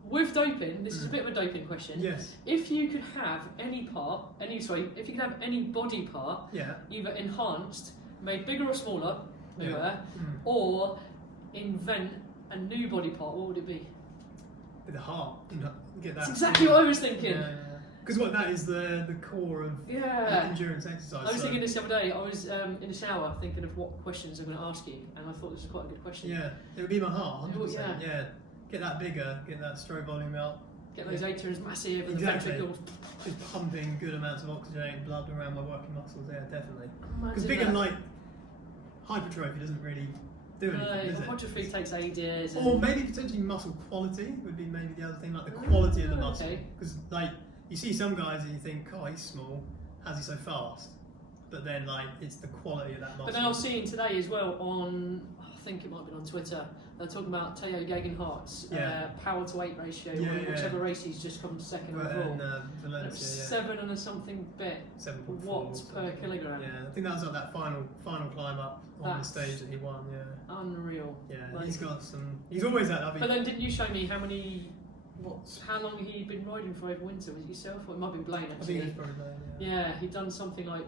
With doping, this is a bit of a doping question. Yes. If you could have if you could have any body part, either enhanced, made bigger or smaller, or invent a new body part, what would it be? With the heart, get that. That's exactly what I was thinking. Because that is the core of endurance exercise. I was thinking this the other day. I was in the shower thinking of what questions I'm going to ask you, and I thought this was quite a good question. Yeah, it would be my heart. 100%. Yeah, get that bigger, get that stroke volume out. Get those atriums massive and the ventricles. Just pumping good amounts of oxygenated blood around my working muscles. Yeah, definitely. Because Imagine bigger like hypertrophy doesn't really do anything, does it? Hypertrophy takes ages. Or maybe potentially muscle quality would be maybe the other thing, like the quality of the muscle. Because like you see some guys and you think, oh, he's small, how's he so fast? But then like it's the quality of that muscle. But then I was seeing today as well on, I think it might have been on Twitter, they're talking about Teo Gegenhardt's power to weight ratio, whichever race he's just come second overall. Valencia, 7 and a something bit 7.4 watts per kilogram. Yeah, I think that was like that final climb up on the stage that he won. Yeah, unreal. Yeah, like, he's got some. He's always at. But then didn't you show me how long he'd been riding for over winter? Was it yourself, or it might have been Blaine actually? I think it was probably Blaine. Yeah, he'd done something like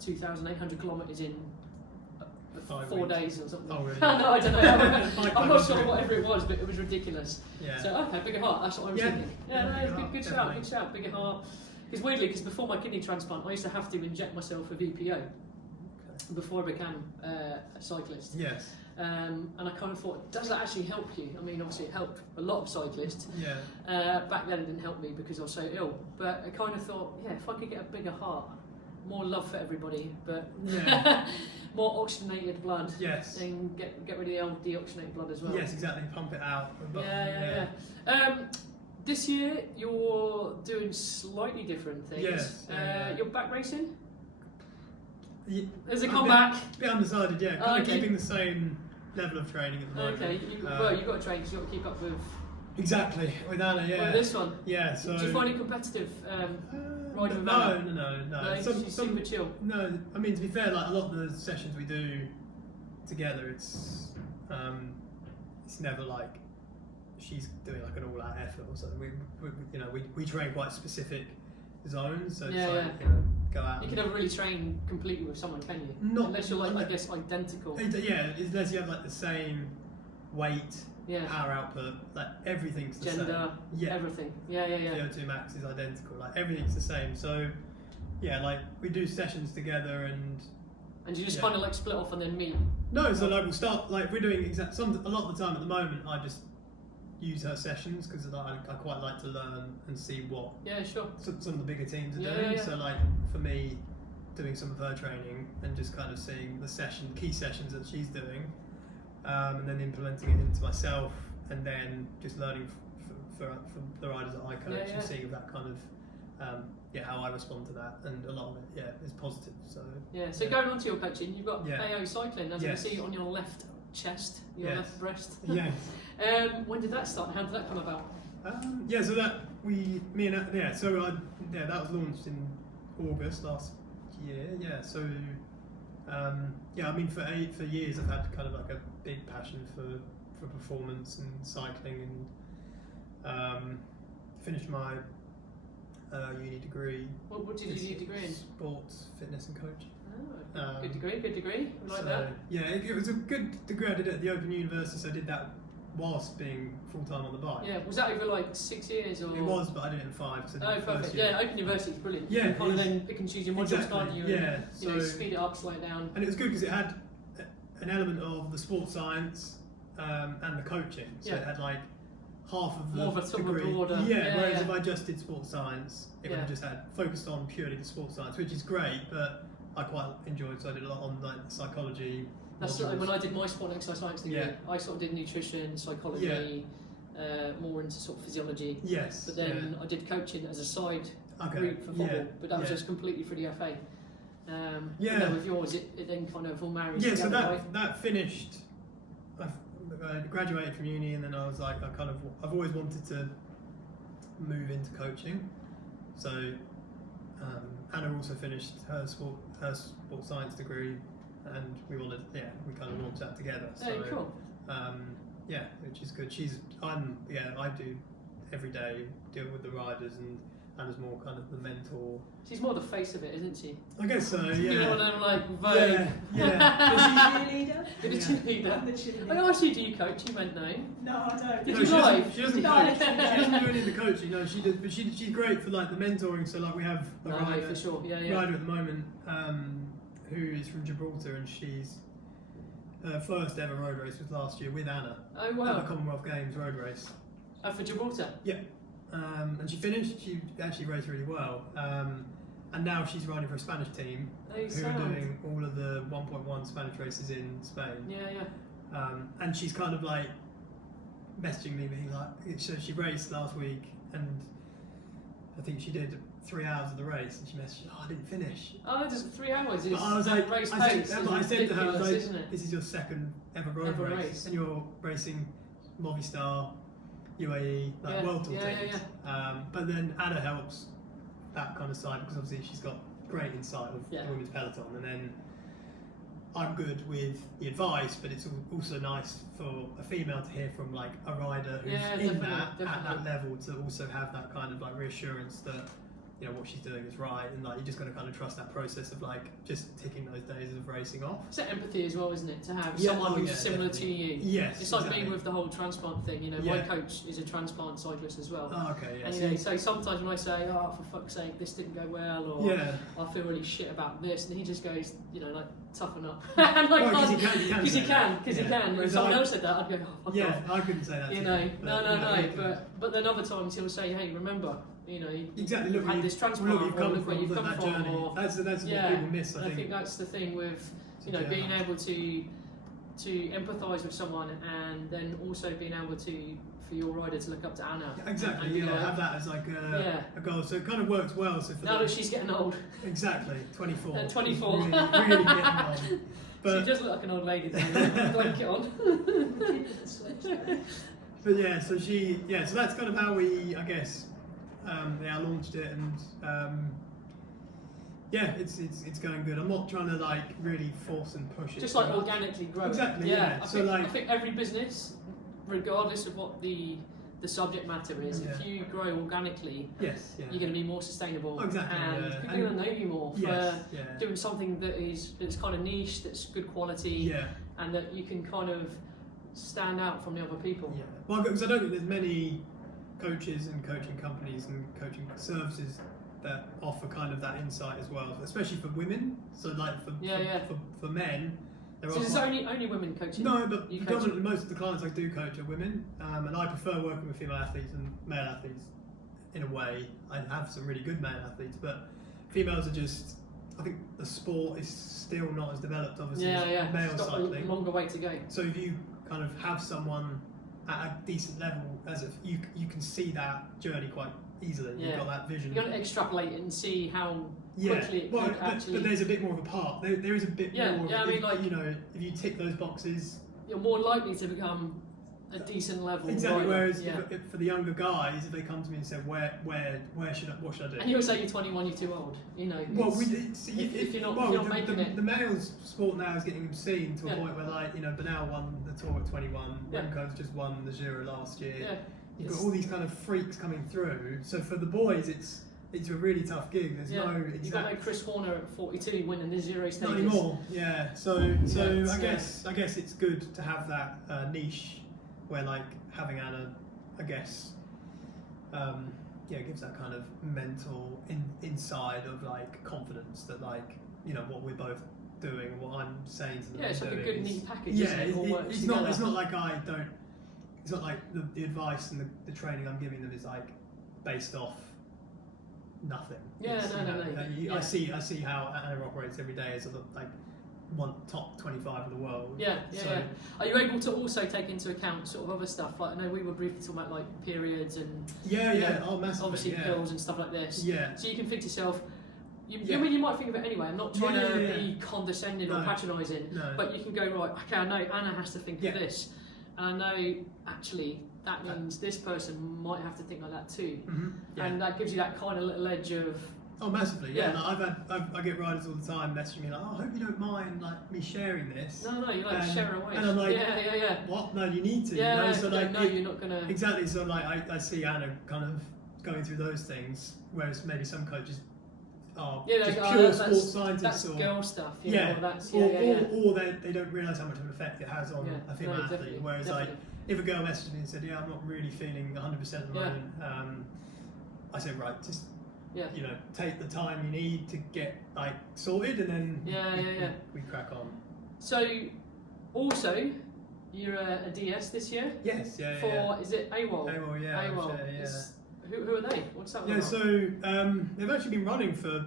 2,800 kilometres in 4 weeks. days or something. Oh really? No, I don't know. I'm not sure whatever it was, but it was ridiculous. Yeah. So okay, bigger heart. That's what I was thinking. Good shout. Good shout. Bigger heart. Because weirdly, before my kidney transplant, I used to have to inject myself with EPO before I became a cyclist. Yes. And I kind of thought, does that actually help you? I mean, obviously it helped a lot of cyclists. Yeah. Back then it didn't help me because I was so ill. But I kind of thought, if I could get a bigger heart, more love for everybody, but more oxygenated blood. Yes. And get rid of the old deoxygenated blood as well. Yes, exactly. Pump it out. Yeah. This year you're doing slightly different things. Yes. You're back racing? There's a I'm comeback. A bit undecided, yeah. Kind of keeping the same level of training at the moment. Okay, you've got to train because you've got to keep up with... Exactly, with Anna, yeah. With this one? Yeah, so... Do you find it competitive riding with Anna? No. She's super chill? No, I mean, to be fair, like a lot of the sessions we do together, it's never like she's doing like an all-out effort or something. We train quite specific zones, so go out. You can never really train completely with someone, can you? Not unless you're like, I guess, identical. Yeah, unless you have like the same weight, power output, like everything's the same. Gender, everything. Yeah. VO2 max is identical, like everything's the same. So like we do sessions together and you just kind of like split off and then meet. No, so like we'll start like we're doing a lot of the time at the moment. I just use her sessions because I quite like to learn and see what some of the bigger teams are doing. So like for me, doing some of her training and just kind of seeing the key sessions that she's doing, and then implementing it into myself, and then just learning for the riders that I coach and seeing that kind of how I respond to that, and a lot of it is positive. So going on to your coaching, you've got AO cycling, as I see on your left chest, your left breast. Yes. When did that start? How did that come about? So that that was launched in August last year. Yeah, so yeah, I mean for years I've had kind of like a big passion for performance and cycling, and finished my uni degree. What did you do degree in? Sports, fitness and coaching. Oh, good degree. We like so, that. Yeah, it was a good degree. I did it at the Open University, so I did that whilst being full time on the bike. Yeah, was that over like 6 years or? It was, but I did it in 5. So Oh, perfect. Yeah, Open University is brilliant. Yeah, you can kind of then pick and choose your modules, exactly, can't you? yeah, And, you know, so- speed it up, slow it down. And it was good because it had an element of the sports science and the coaching. So Yeah. it had like half of the More of a sort of a degree. broader- Yeah, yeah, whereas yeah. if I just did sports science, it would have Yeah. just had focused on purely the sports science, which is great, but I quite enjoyed. So I did a lot on like psychology. That's modules. like when I did my sport and exercise science degree. Yeah. I sort of did nutrition, psychology, more into sort of physiology. Yes. But then I did coaching as a side Okay, route for football, yeah, but that was yeah. just completely for the FA. Yeah. And then with yours, it then kind of all marries Yeah, so together, right? that finished. I graduated from uni, and then I was like, I've always wanted to move into coaching. So Anna also finished her sports science degree, and we kind of launched that together. So Oh, cool. yeah, which is good. I do every day deal with the riders, and Anna's more kind of the mentor. She's more the face of it, isn't she? I guess so. Yeah. You know what I'm like, Vogue. Yeah. Cheerleader? You're the Yeah. cheerleader. I'm the I cheerleader. asked you, do you coach? You went no. No, I don't. Did No, you she live? doesn't, she doesn't No. coach. She doesn't do any of the coaching. No, she does. But she's great for like the mentoring. So like we have a No, rider, for sure. Yeah, yeah. rider at the moment who is from Gibraltar, and she's her first ever road race was last year with Anna Oh at the wow. Commonwealth Games road race. For Gibraltar. And she finished. She actually raced really well. And now she's riding for a Spanish team Oh, who are sound. doing all of the 1.1 Spanish races in Spain. Yeah, yeah. And she's kind of like messaging me, being like, so she raced last week, and I think she did 3 hours of the race, and she messaged, oh, I didn't finish. Oh, just 3 hours. But I was like, race I pace said, is I said to her, I was ridiculous, like, isn't it? this is your second ever road Ever race, race. and you're racing Movistar, UAE, like Yeah, World Tour yeah, teams. But then Anna helps that kind of side, because obviously she's got great insight of Yeah. the women's peloton, and then I'm good with the advice, but it's also nice for a female to hear from like a rider who's Yeah, in definitely, at that definitely. level, to also have that kind of like reassurance that, you know, what she's doing is right, and like you just got to kind of trust that process of like just ticking those days of racing off. It's that empathy as well, isn't it? To have Yeah, someone oh, who's yeah, similar definitely. to you. Yes, It's like exactly. me with the whole transplant thing. You know, my Yeah. coach is a transplant cyclist as well. Oh, okay, yeah. And so you know, so sometimes when I say, "Oh, for fuck's sake, this didn't go well," or yeah. "I feel really shit about this," and he just goes, you know, like, "Toughen up." And Well, I 'cause he can't, can, because he say can, that. because he Yeah. can. If Whereas someone I- else said that, I'd go, "Oh, fuck Yeah, off." I couldn't say that. You to know, you, no, you can- but then other times he'll say, "Hey, remember, you know, exactly. you've Look, had where this you've, transplant, look, you've or come look where from you've come that from," journey. or That's yeah, what people miss. and I think that's the thing with, you know, Yeah. being able to empathise with someone, and then also being able to, for your rider to look up to Anna. Exactly, and be yeah, like, have that as like a goal. So it kind of works well. So for now the, that she's getting old, exactly, 24. At 24. Really, really getting on. she But, does look like an old lady though, with a blanket on. but yeah, so so that's kind of how we, I guess, launched it, and yeah, it's going good. I'm not trying to like really force and push it. Just too like much. organically grow. Exactly, yeah. I So, think, like- I think every business, regardless of what the subject matter is, if Yeah. you grow organically, Yes, yeah. you're going to be more sustainable, Oh, exactly, and yeah. people are going to know you more Yes, for yeah. doing something that's kind of niche, that's good quality, Yeah, and that you can kind of stand out from the other people. yeah. Well, because I don't think there's many coaches and coaching companies and coaching services that offer kind of that insight as well, especially for women. So like for men, there So are there's quite- only women coaching. no, but You coach- predominantly most of the clients I do coach are women, and I prefer working with female athletes and male athletes in a way. I have some really good male athletes, but females are just, I think the sport is still not as developed, obviously, Yeah, as male it's got cycling. a longer way to go. So if you kind of have someone at a decent level, as if you can see that journey quite easily. Yeah. You've got that vision. You're going to extrapolate it and see how Yeah, quickly it well, could actually. but there's a bit more of a part. There is a bit Yeah, more. yeah, I if, mean, like- you know, if you tick those boxes. You're more likely to become a decent level. Exactly. rider. Whereas yeah. if for the younger guys, if they come to me and say, what should I do? And you'll say you're 21, you're too old. You know. Well, if you're not making it. The males sport now is getting seen to a Yeah. point where, like, you know, Benal won the Tour at 21. Yeah. Remco's just won the Giro last year. Yeah. You've got all these kind of freaks coming through. So for the boys, it's a really tough gig. There's no exact. You've got like Chris Horner at 42 winning the Giro stages. Not anymore. Yeah. So I guess it's good to have that niche where, like, having Anna, I guess, gives that kind of mental inside of, like, confidence that, like, you know, what we're both doing, what I'm saying to them. Yeah, it's like a good neat package. Yeah, isn't it? It all works it's together. not. It's not like I don't. It's not like the advice and the training I'm giving them is, like, based off nothing. Yeah, It's, no. I see how Anna operates every day as like one top 25 in the world. Yeah. So, Are you able to also take into account sort of other stuff? Like, I know we were briefly talking about, like, periods and massively, obviously pills and stuff like this. Yeah. So you can think to yourself, I mean, you might think of it anyway. I'm not trying to be condescending or patronising, but you can go, right, okay, I know Anna has to think of this, and I know actually that means this person might have to think like that too, and that gives you that kind of little edge of. Oh, massively, yeah. Like, I get riders all the time messaging me like, oh, I hope you don't mind, like, me sharing this. No, you're like sharing away. And I'm like, yeah. What? No, you need to. Yeah, you know? So, like, you're not gonna. Exactly. So, like, I see Anna kind of going through those things, whereas maybe some coaches are just pure sports scientists. That's or girl stuff. Or they don't realise how much of an effect it has on a female athlete. Whereas, like, if a girl messaged me and said, I'm not really feeling 100% at the moment, I say, right, just you know, take the time you need to get, like, sorted, and then we crack on. So, also, you're a DS this year. Yes, Is it AWOL? AWOL, yeah. AWOL. Who are they? What's that one? Yeah, so they've actually been running for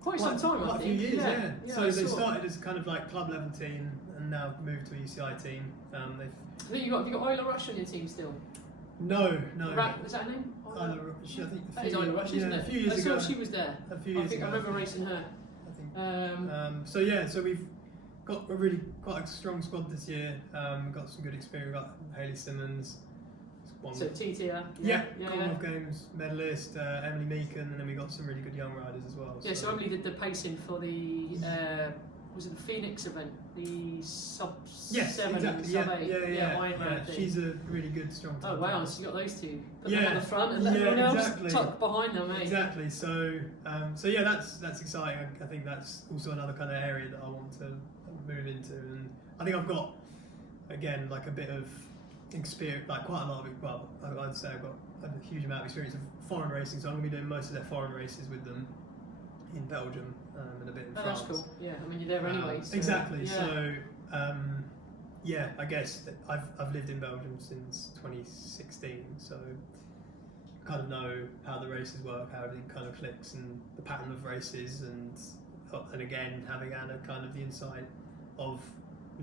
quite some time, quite a few years. Yeah. So they started as kind of like club level team and now moved to a UCI team. Have you got Olly Rush on your team still? No. Is that her name? I think that is Olly Rush, isn't it? A few years ago. I saw she was there. A few years ago. I remember racing her. I think. So we've got quite a strong squad this year. We've got some good experience. We've got Hayley Simmons. So TTR. Commonwealth Games medalist, Emily Meakin, and then we got some really good young riders as well. Yeah, so Emily did the pacing for the was it the Phoenix event, the sub 7 and sub 8. Yeah. She's a really good, strong. Oh wow, so you got those two. Put them on the front and let everyone else tuck behind them, eh? Exactly. So that's exciting. I think that's also another kind of area that I want to move into, and I think I've got, again, like, a bit of experience, like quite a lot of it. Well, I'd say I've got a huge amount of experience of foreign racing, so I'm going to be doing most of their foreign races with them in Belgium and a bit in France. That's cool. Yeah, I mean, you're there anyway. So, exactly. Yeah. So I guess that I've lived in Belgium since 2016, so I kind of know how the races work, how everything kind of clicks, and the pattern of races, and again having Anna kind of the insight of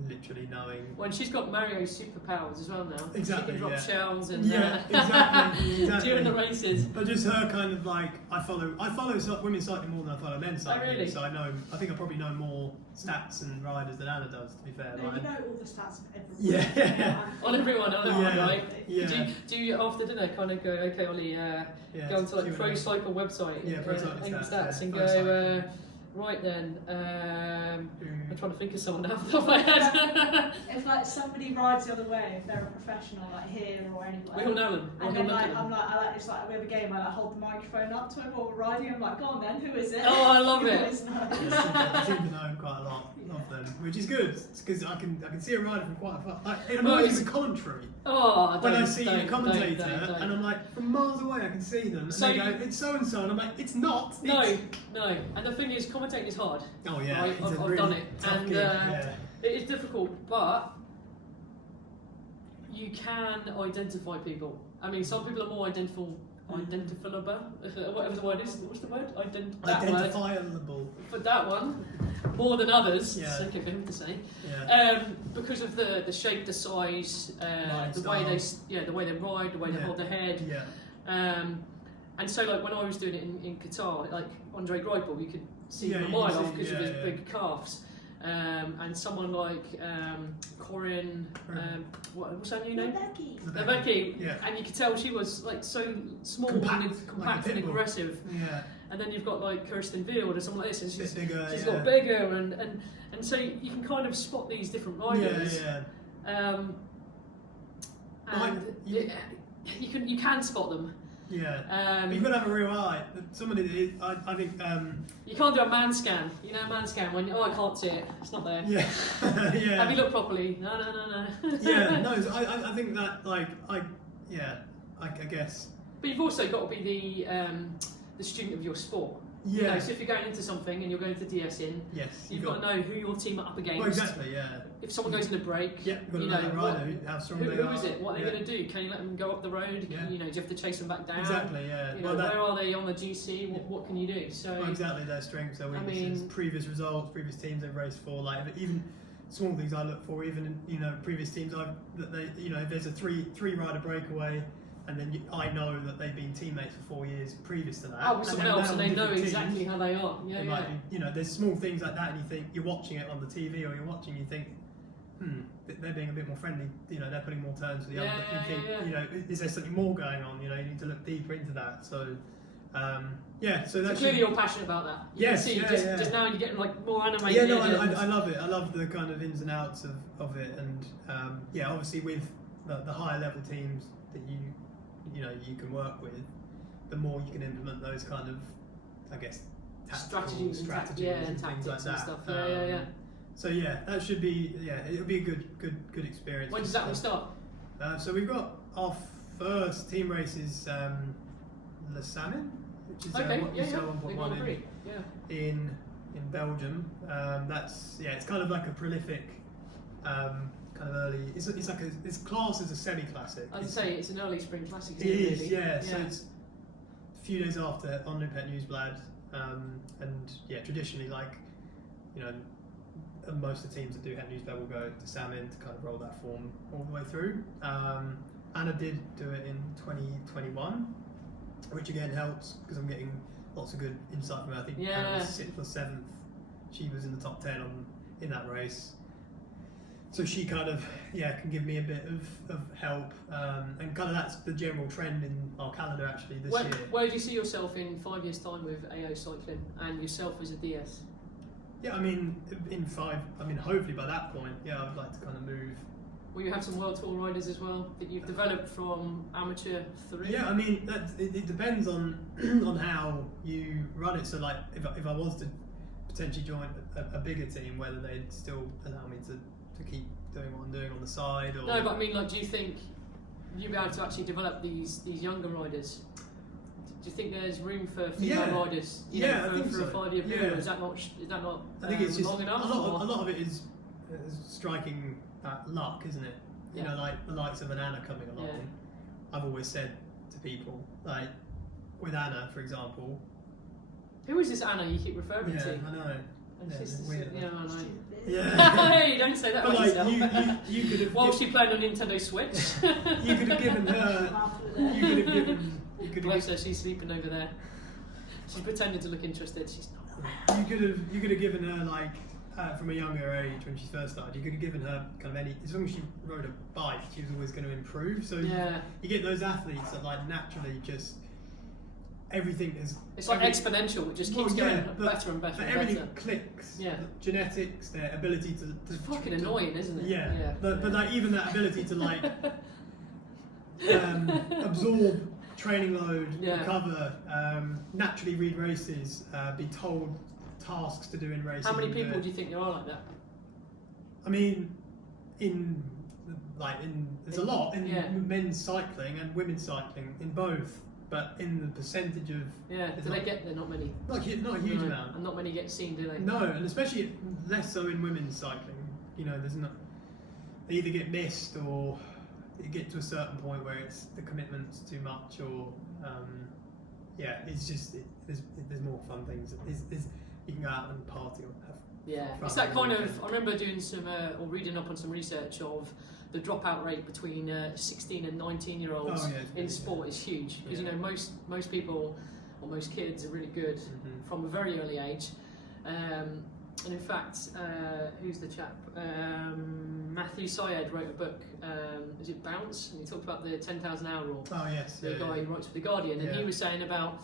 literally knowing. Well, and she's got Mario's superpowers as well now. Exactly. She can drop shells and exactly. during the races. But just her kind of, like, I follow women's cycling more than I follow men's cycling. Oh, really? So I think I probably know more stats and riders than Anna does, to be fair. No, you know all the stats of everyone. Yeah. On everyone, right? Yeah. Do you after dinner kind of go, okay, Ollie, go onto like Pro Cycle website and Pro Cycle stats and Pro go, right then, I'm trying to think of someone off the top of my head. If, like, somebody rides the other way, if they're a professional, like here or anywhere, We all know them. And then, like, it's like we have a game, I like hold the microphone up to him while we're riding. I'm like, go on then, who is it? Oh, I love it. I seem to know quite a lot of them, which is good because I can see a rider from quite a far. Like, it annoys me, the commentary. Oh, when I see a commentator and I'm like, from miles away I can see them, and they go, it's so and so, and I'm like, it's not. No. And the thing is, commentating is hard. Oh yeah, right? I've done it, and it is difficult, but you can identify people. I mean, some people are more identifiable, whatever the word is. What's the word? Identifiable. But that one, more than others. Yeah. Sick of him to say. Yeah. Because of the shape, the size, the way they ride, the way they hold their head. Yeah. And so, like, when I was doing it in Qatar, like Andre Greipel, you could see him a mile off because of his big calves. and someone like Corinne, what's her new name? Becky. Becky, Yeah. and you could tell she was like so small Compact, and like a compact and pit bull. aggressive. Yeah. And then you've got like Kirsten Field or someone like this, and she's Bigger, she's yeah. got bigger, and so you can kind of spot these different riders. Yeah. And you can spot them. Yeah. You've got to have a real eye. Somebody that is, I think. You can't do a man scan. You know, a man scan when I can't see it. It's not there. Yeah. Yeah. Have you looked properly? No. Yeah. No. I think that I guess. But you've also got to be the student of your sport. Yeah. You know, so if you're going into something and you're going to DS in, Yes. you've got to know who your team are up against. Well, exactly. Yeah. If someone goes in a break, Yeah. You've got to know the rider, how strong they who are. is it? What are they Yeah. going to do? Can you let them go up the road? Yeah. You know, do you have to chase them back down? Exactly. Yeah. You know, where are they on the GC? What can you do? So Well, exactly, their strengths, their weaknesses, previous results, previous teams they've raced for, like even small things I look for, even in previous teams that they if there's a three rider breakaway, and then I know that they've been teammates for 4 years previous to that. Oh, with someone else, and they know different exactly teams. how they are. Yeah, It yeah. might be, there's small things like that, and you think you're watching it on the TV, or you're watching, you think, they're being a bit more friendly. They're putting more turns for the other. You think, is there something more going on? You need to look deeper into that. So, so that's clearly you're passionate about that. You Yes, can see just now you're getting like more animated. Yeah, no, I love it. I love the kind of ins and outs of it, and obviously with the higher level teams that you can work with, the more you can implement those kind of, I guess, strategies and things tactics like that. and stuff. Yeah. So that should be it'll be a good experience. When does that one start? So we've got our first team races, Le Salmon, which is Okay, what you saw 1.1 in Belgium. It's kind of like a prolific, kind of early. It's classed as a semi-classic. I'd say it's an early spring classic. It is, really? yeah. So it's a few days after on Pet Nieuwsblad, and traditionally, most of the teams that do Het Nieuwsblad will go to Salmon to kind of roll that form all the way through. Anna did do it in 2021, which again helps because I'm getting lots of good insight from her. I think Anna was 6th or 7th. She was in the top 10 in that race. So she kind of can give me a bit of help, and kind of that's the general trend in our calendar actually this year. Where do you see yourself in 5 years' time with AO cycling and yourself as a DS? Yeah, in 5. Hopefully by that point, I would like to kind of move. Will you have some World Tour riders as well that you've developed from amateur 3? Yeah, it depends on how you run it. So like, if I was to potentially join a bigger team, whether they'd still allow me to keep doing what I'm doing on the side, or no, but do you think you'll be able to actually develop these younger riders? Do you think there's room for female riders? I think for so. a 5-year period. Is that not I think it's just long enough? A lot of it is striking that luck, isn't it? Like the likes of an Anna coming along. Yeah. I've always said to people, like with Anna, for example. Who is this Anna you keep referring to? I know. I know. Yeah. Hey, don't say that But about yourself. you could have. While she playing on Nintendo Switch. You could have given her. You could have given. Bless her, she's sleeping over there. She's pretending to look interested. She's not. You could have given her from a younger age when she first started. You could have given her kind of any. As long as she rode a bike, she was always going to improve. So you get those athletes that naturally just. Everything is. It's like exponential. It just keeps going better and better. But and everything better. clicks. Yeah. Genetics, their ability to. It's fucking annoying, isn't it? Yeah. But even that ability to absorb training load, recover, naturally read races, be told tasks to do in races. How many people do you think there are like that? There's a lot in men's cycling and women's cycling in both. But in the percentage of there not many. Not a huge amount, and not many get seen, do they? No, and especially less so in women's cycling. There's not. They either get missed or you get to a certain point where the commitment's too much, or it's just there's more fun things. You can go out and party or have. Yeah, it's that kind of. I remember doing some or reading up on some research of. The dropout rate between 16 and 19-year-olds in sport is huge because most people or most kids are really good from a very early age, and in fact, who's the chap? Matthew Syed wrote a book. Is it Bounce? And he talked about the 10,000 hour rule. Oh yes. The guy who writes for the Guardian, and he was saying about,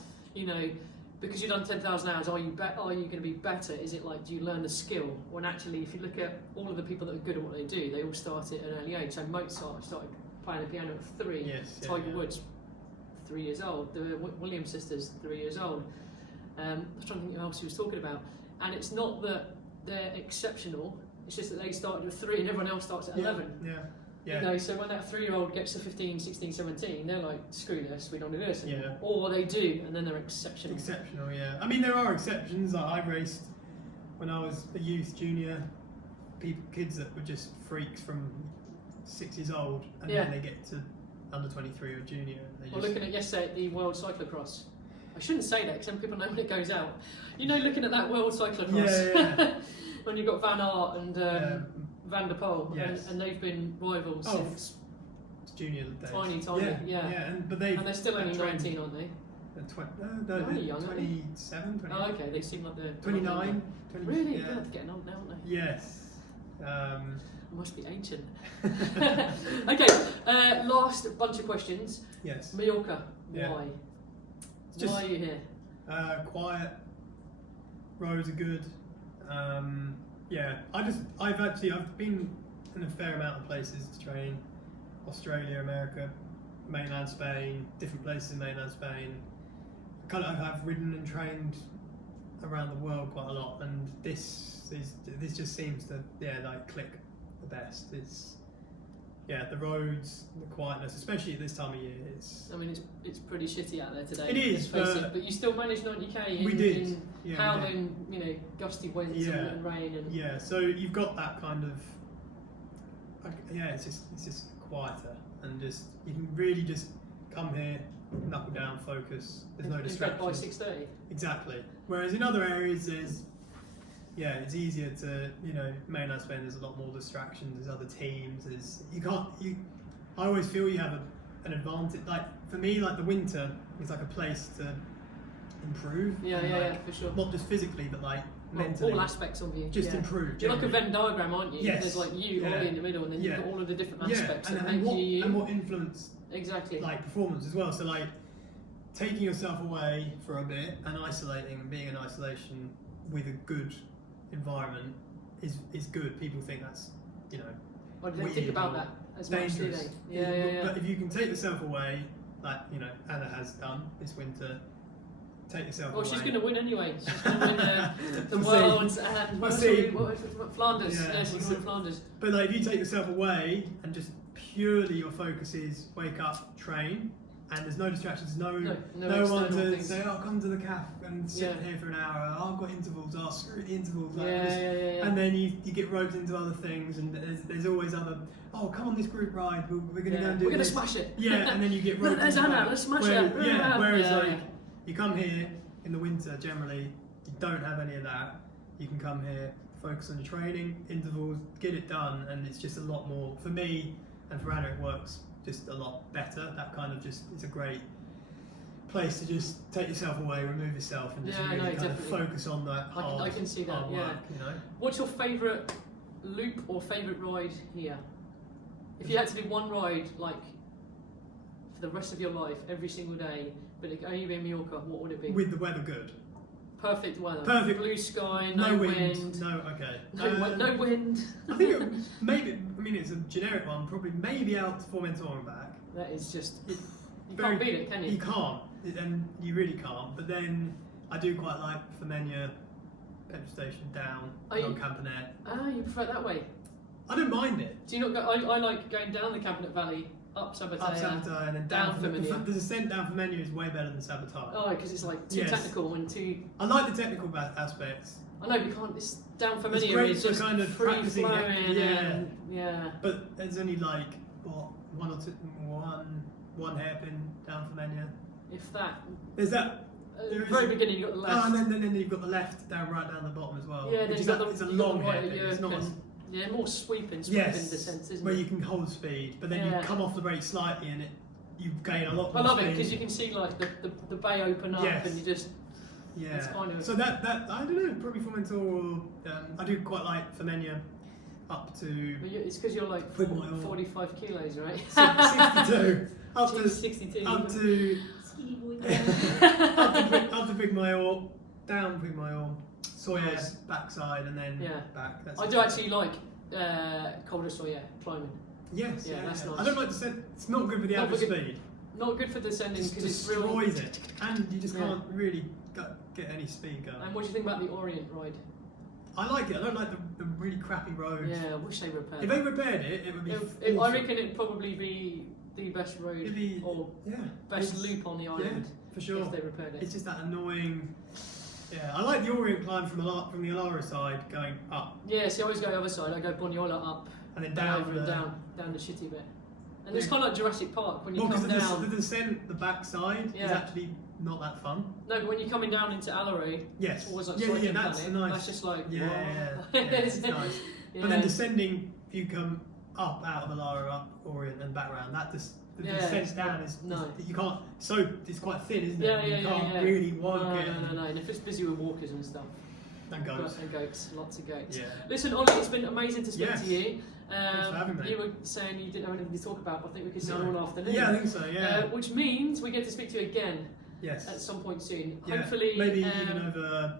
because you've done 10,000 hours, are you going to be better? Is it like, do you learn the skill? When actually, if you look at all of the people that are good at what they do, they all start at an early age. So Mozart started playing the piano at 3. Yes. Tiger Woods, 3 years old. The Williams sisters, 3 years old. I was trying to think who else he was talking about. And it's not that they're exceptional, it's just that they started at 3 and everyone else starts at 11. Yeah. So when that 3-year-old gets to 15, 16, 17, they're like, screw this, we don't do this anymore. Or they do, and then they're exceptional. Exceptional, yeah. I mean, there are exceptions. Like, I raced when I was a youth, junior, kids that were just freaks from 6 years old, and then they get to under 23 or junior. And they looking at yesterday at the World Cyclocross. I shouldn't say that because some people know when it goes out. Looking at that World Cyclocross, when you've got Van Aert and Van der Poel, and they've been rivals since junior days. Tiny, but they're still only 19, aren't they? They're young, 27, 28. Oh, okay, they seem like they're 29. Really? Yeah. They're getting old now, aren't they? Yes. I must be ancient. Okay, last bunch of questions. Yes. Mallorca, Yeah. why? Just, why are you here? Quiet, roads are good. I've been in a fair amount of places to train. Australia, America, mainland Spain, different places in mainland Spain. I've ridden and trained around the world quite a lot, and this just seems to click the best. It's the roads, the quietness, especially at this time of year. It's pretty shitty out there today. It is, but you still managed 90k in howling, gusty winds and rain. And so you've got that kind of it's just quieter, and just you can really just come here, knuckle down, focus. There's no distractions. By 6:30. Exactly. Whereas in other areas, it's easier to, mainland Spain, there's a lot more distractions, there's other teams, I always feel you have an advantage. Like, for me, like the winter is like a place to improve. For sure. Not just physically, but like mentally. All aspects of you. Just improve. You're like a Venn diagram, aren't you? Yes. There's like you, Olly in the middle, and then you've got all of the different aspects that and make you. And what influence Exactly. like performance as well. So like taking yourself away for a bit and isolating and being in isolation with a good environment is good. People think that's I didn't think about that as much, do dangerous. they? But if you can take yourself away, like Anna has done this winter, take yourself away. Well, she's going to win anyway. She's going to win the We'll Worlds and We'll see. Flanders. Yeah, She's going to win Flanders. But like, if you take yourself away and just purely your focus is wake up, train, and there's no distractions, no one to things. say, oh, come to the cafe and sit here for an hour. Oh, I've got intervals. Oh, screw the intervals. And then you get roped into other things, and there's always other. Oh, come on this group ride. We're going to go and do. We're going to this. smash it. Yeah, and then you get roped. There's into Anna. that. Let's smash it. Whereas you come here in the winter, generally you don't have any of that. You can come here, focus on your training, intervals, get it done, and it's just a lot more for me. And for Anna, it works just a lot better. That kind of it's a great place to just take yourself away, remove yourself, and just really kind of focus on that hard, I can see that, hard work, What's your favourite loop or favourite ride here? If you had to do one ride, like, for the rest of your life, every single day, but it could only be in Mallorca, what would it be? With the weather good. Perfect weather. Perfect. Blue sky, no wind. No, okay. No wind. I think it's a generic one, probably maybe out to Formentor and back. That is just, you can't beat it, can you? You can't, and you really can't. But then I do quite like Femenia, petrol station down, on Campanet. Ah, you prefer it that way? I don't mind it. Do you not go, I like going down the Campanet Valley, up Sabotage, and then down Femenia. The descent down Femenia is way better than Sabotage. Oh, because it's like too technical and too... I like the technical aspects. I know, we can't, it's down Femenia, it's great it's for just kind of free flowing But there's only like, one or two, one hairpin down Femenia. If that. There's that. At the very beginning you've got the left. Oh, and then you've got the left right down the bottom as well. Yeah, then you've got it's a long right hairpin. It's not more sweeping descents, isn't where it? you can hold speed, but then you come off the brake slightly and you gain a lot more I love speed. it because you can see like the bay open up and you just... Yeah. It's kind of So that I don't know, probably Formentor. I do quite like Femenia up to But it's because you're like Put my own- 45 kilos, right? 62. Up to 62. up to Skinny boy. up to Big Mayor, down Big Mayor, Sawyer Nice. backside, and then Yeah. back. That's I do actually like Col de Sawyer climbing. Yes, Yeah, that's nice. I don't like descent. It's not good for the Not average for good- speed. Not good for descending It because it's real. destroys it, and you just Yeah. can't really get any speed going. And what do you think about the Orient ride? I like it. I don't like the really crappy roads. Yeah, I wish they repaired. If they repaired it, it would be. I awesome. reckon it'd probably be the best road It'd be- or Yeah. best It's- loop on the Yeah, island for sure. if they repaired it. It's just that annoying. Yeah, I like the Orient climb from the Alara side going up Yeah, see, I always go the other side. I go Boniola up, and then down, down. and down the shitty bit. And it's Yeah. kind of like Jurassic Park when you Well, because come the down. descent, the back side is Yeah. actually not that fun. No, but when you're coming down into Alaray, Yes. it's always like Yeah, cycling that's planet. nice. That's just like Yeah, whoa. yeah, it's nice. Yeah. But then descending, if you come up out of Alara, up Orient, and back round, that just the Yeah, descent down is no. you can't. So it's quite thin, isn't it? Yeah, you yeah, yeah, can't yeah. really work No, it. no. And if it's busy with walkers and stuff. And goes. And goats, lots of goats. Yeah. Listen, Ollie, it's been amazing to speak Yes. to you. Thanks for having me. You were saying you didn't have anything to talk about, but I think we could sit No. all afternoon. Yeah, I think so. Yeah. Which means we get to speak to you again yes. at some point soon. Yeah. Hopefully, maybe even over.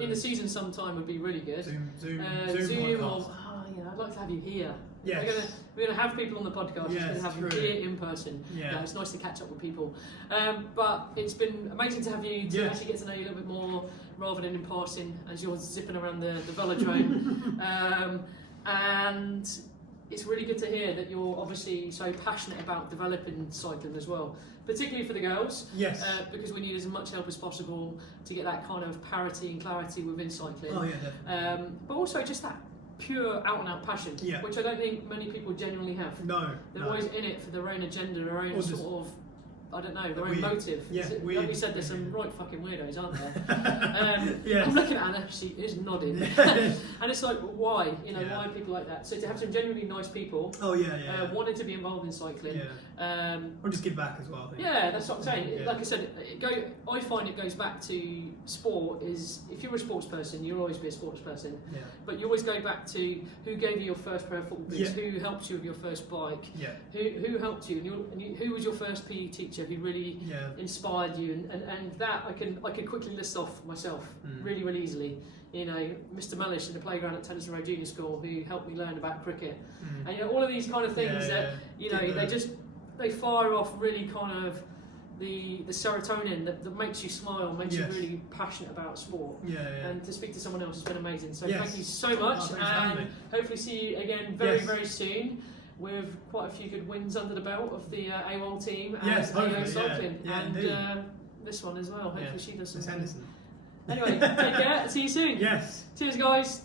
in the season sometime would be really good. Zoom Zoom podcast. yeah, I'd like to have you here. Yes. We're gonna have people on the podcast. Yes, We're gonna have true. them here in person. Yeah. It's nice to catch up with people. But it's been amazing to have you to Yes. actually get to know you a little bit more rather than in passing as you're zipping around the velodrome. And it's really good to hear that you're obviously so passionate about developing cycling as well, particularly for the girls. Yes. Because we need as much help as possible to get that kind of parity and clarity within cycling. Oh yeah, definitely. But also just that pure out and out passion, Yeah. which I don't think many people genuinely have. No. They're no. always in it for their own agenda, their own Or just- sort of, I don't know, their own Weird. motive. Yeah, Like weird. we said, there's some right fucking weirdos, aren't there? Yes. I'm looking at Anna, she is nodding. Yeah. And it's like, why? You know, Yeah. why are people like that? So to have some genuinely nice people Oh yeah, yeah. wanting to be involved in cycling. Yeah. Or just give back as well. I think. Yeah, that's what I'm saying. Yeah. Like I said, I find it goes back to sport. Is if you're a sports person, you'll always be a sports person. Yeah. But you always go back to who gave you your first pair of football boots, Yeah. who helped you with your first bike, Yeah. who helped you, and who was your first PE teacher who really Yeah. inspired you, and that I can quickly list off myself Mm. really easily. You know, Mr. Mellish in the playground at Tennyson Road Junior School who helped me learn about cricket, Mm. and you know all of these kind of things Yeah, that you know Did they fire off really kind of the serotonin that makes you smile, makes Yes. you really passionate about sport. Yeah. Yeah. And to speak to someone else has been amazing. So Yes. thank you so much, Oh, thanks for having and me. hopefully see you again very Yes. very soon with quite a few good wins under the belt of the AWOL team and Yes, AO hopefully, Cycling, yeah. Yeah, and indeed. this one as well. Hopefully Yeah. she does Miss some. Henderson. Anyway, take care. See you soon. Yes. Cheers, guys.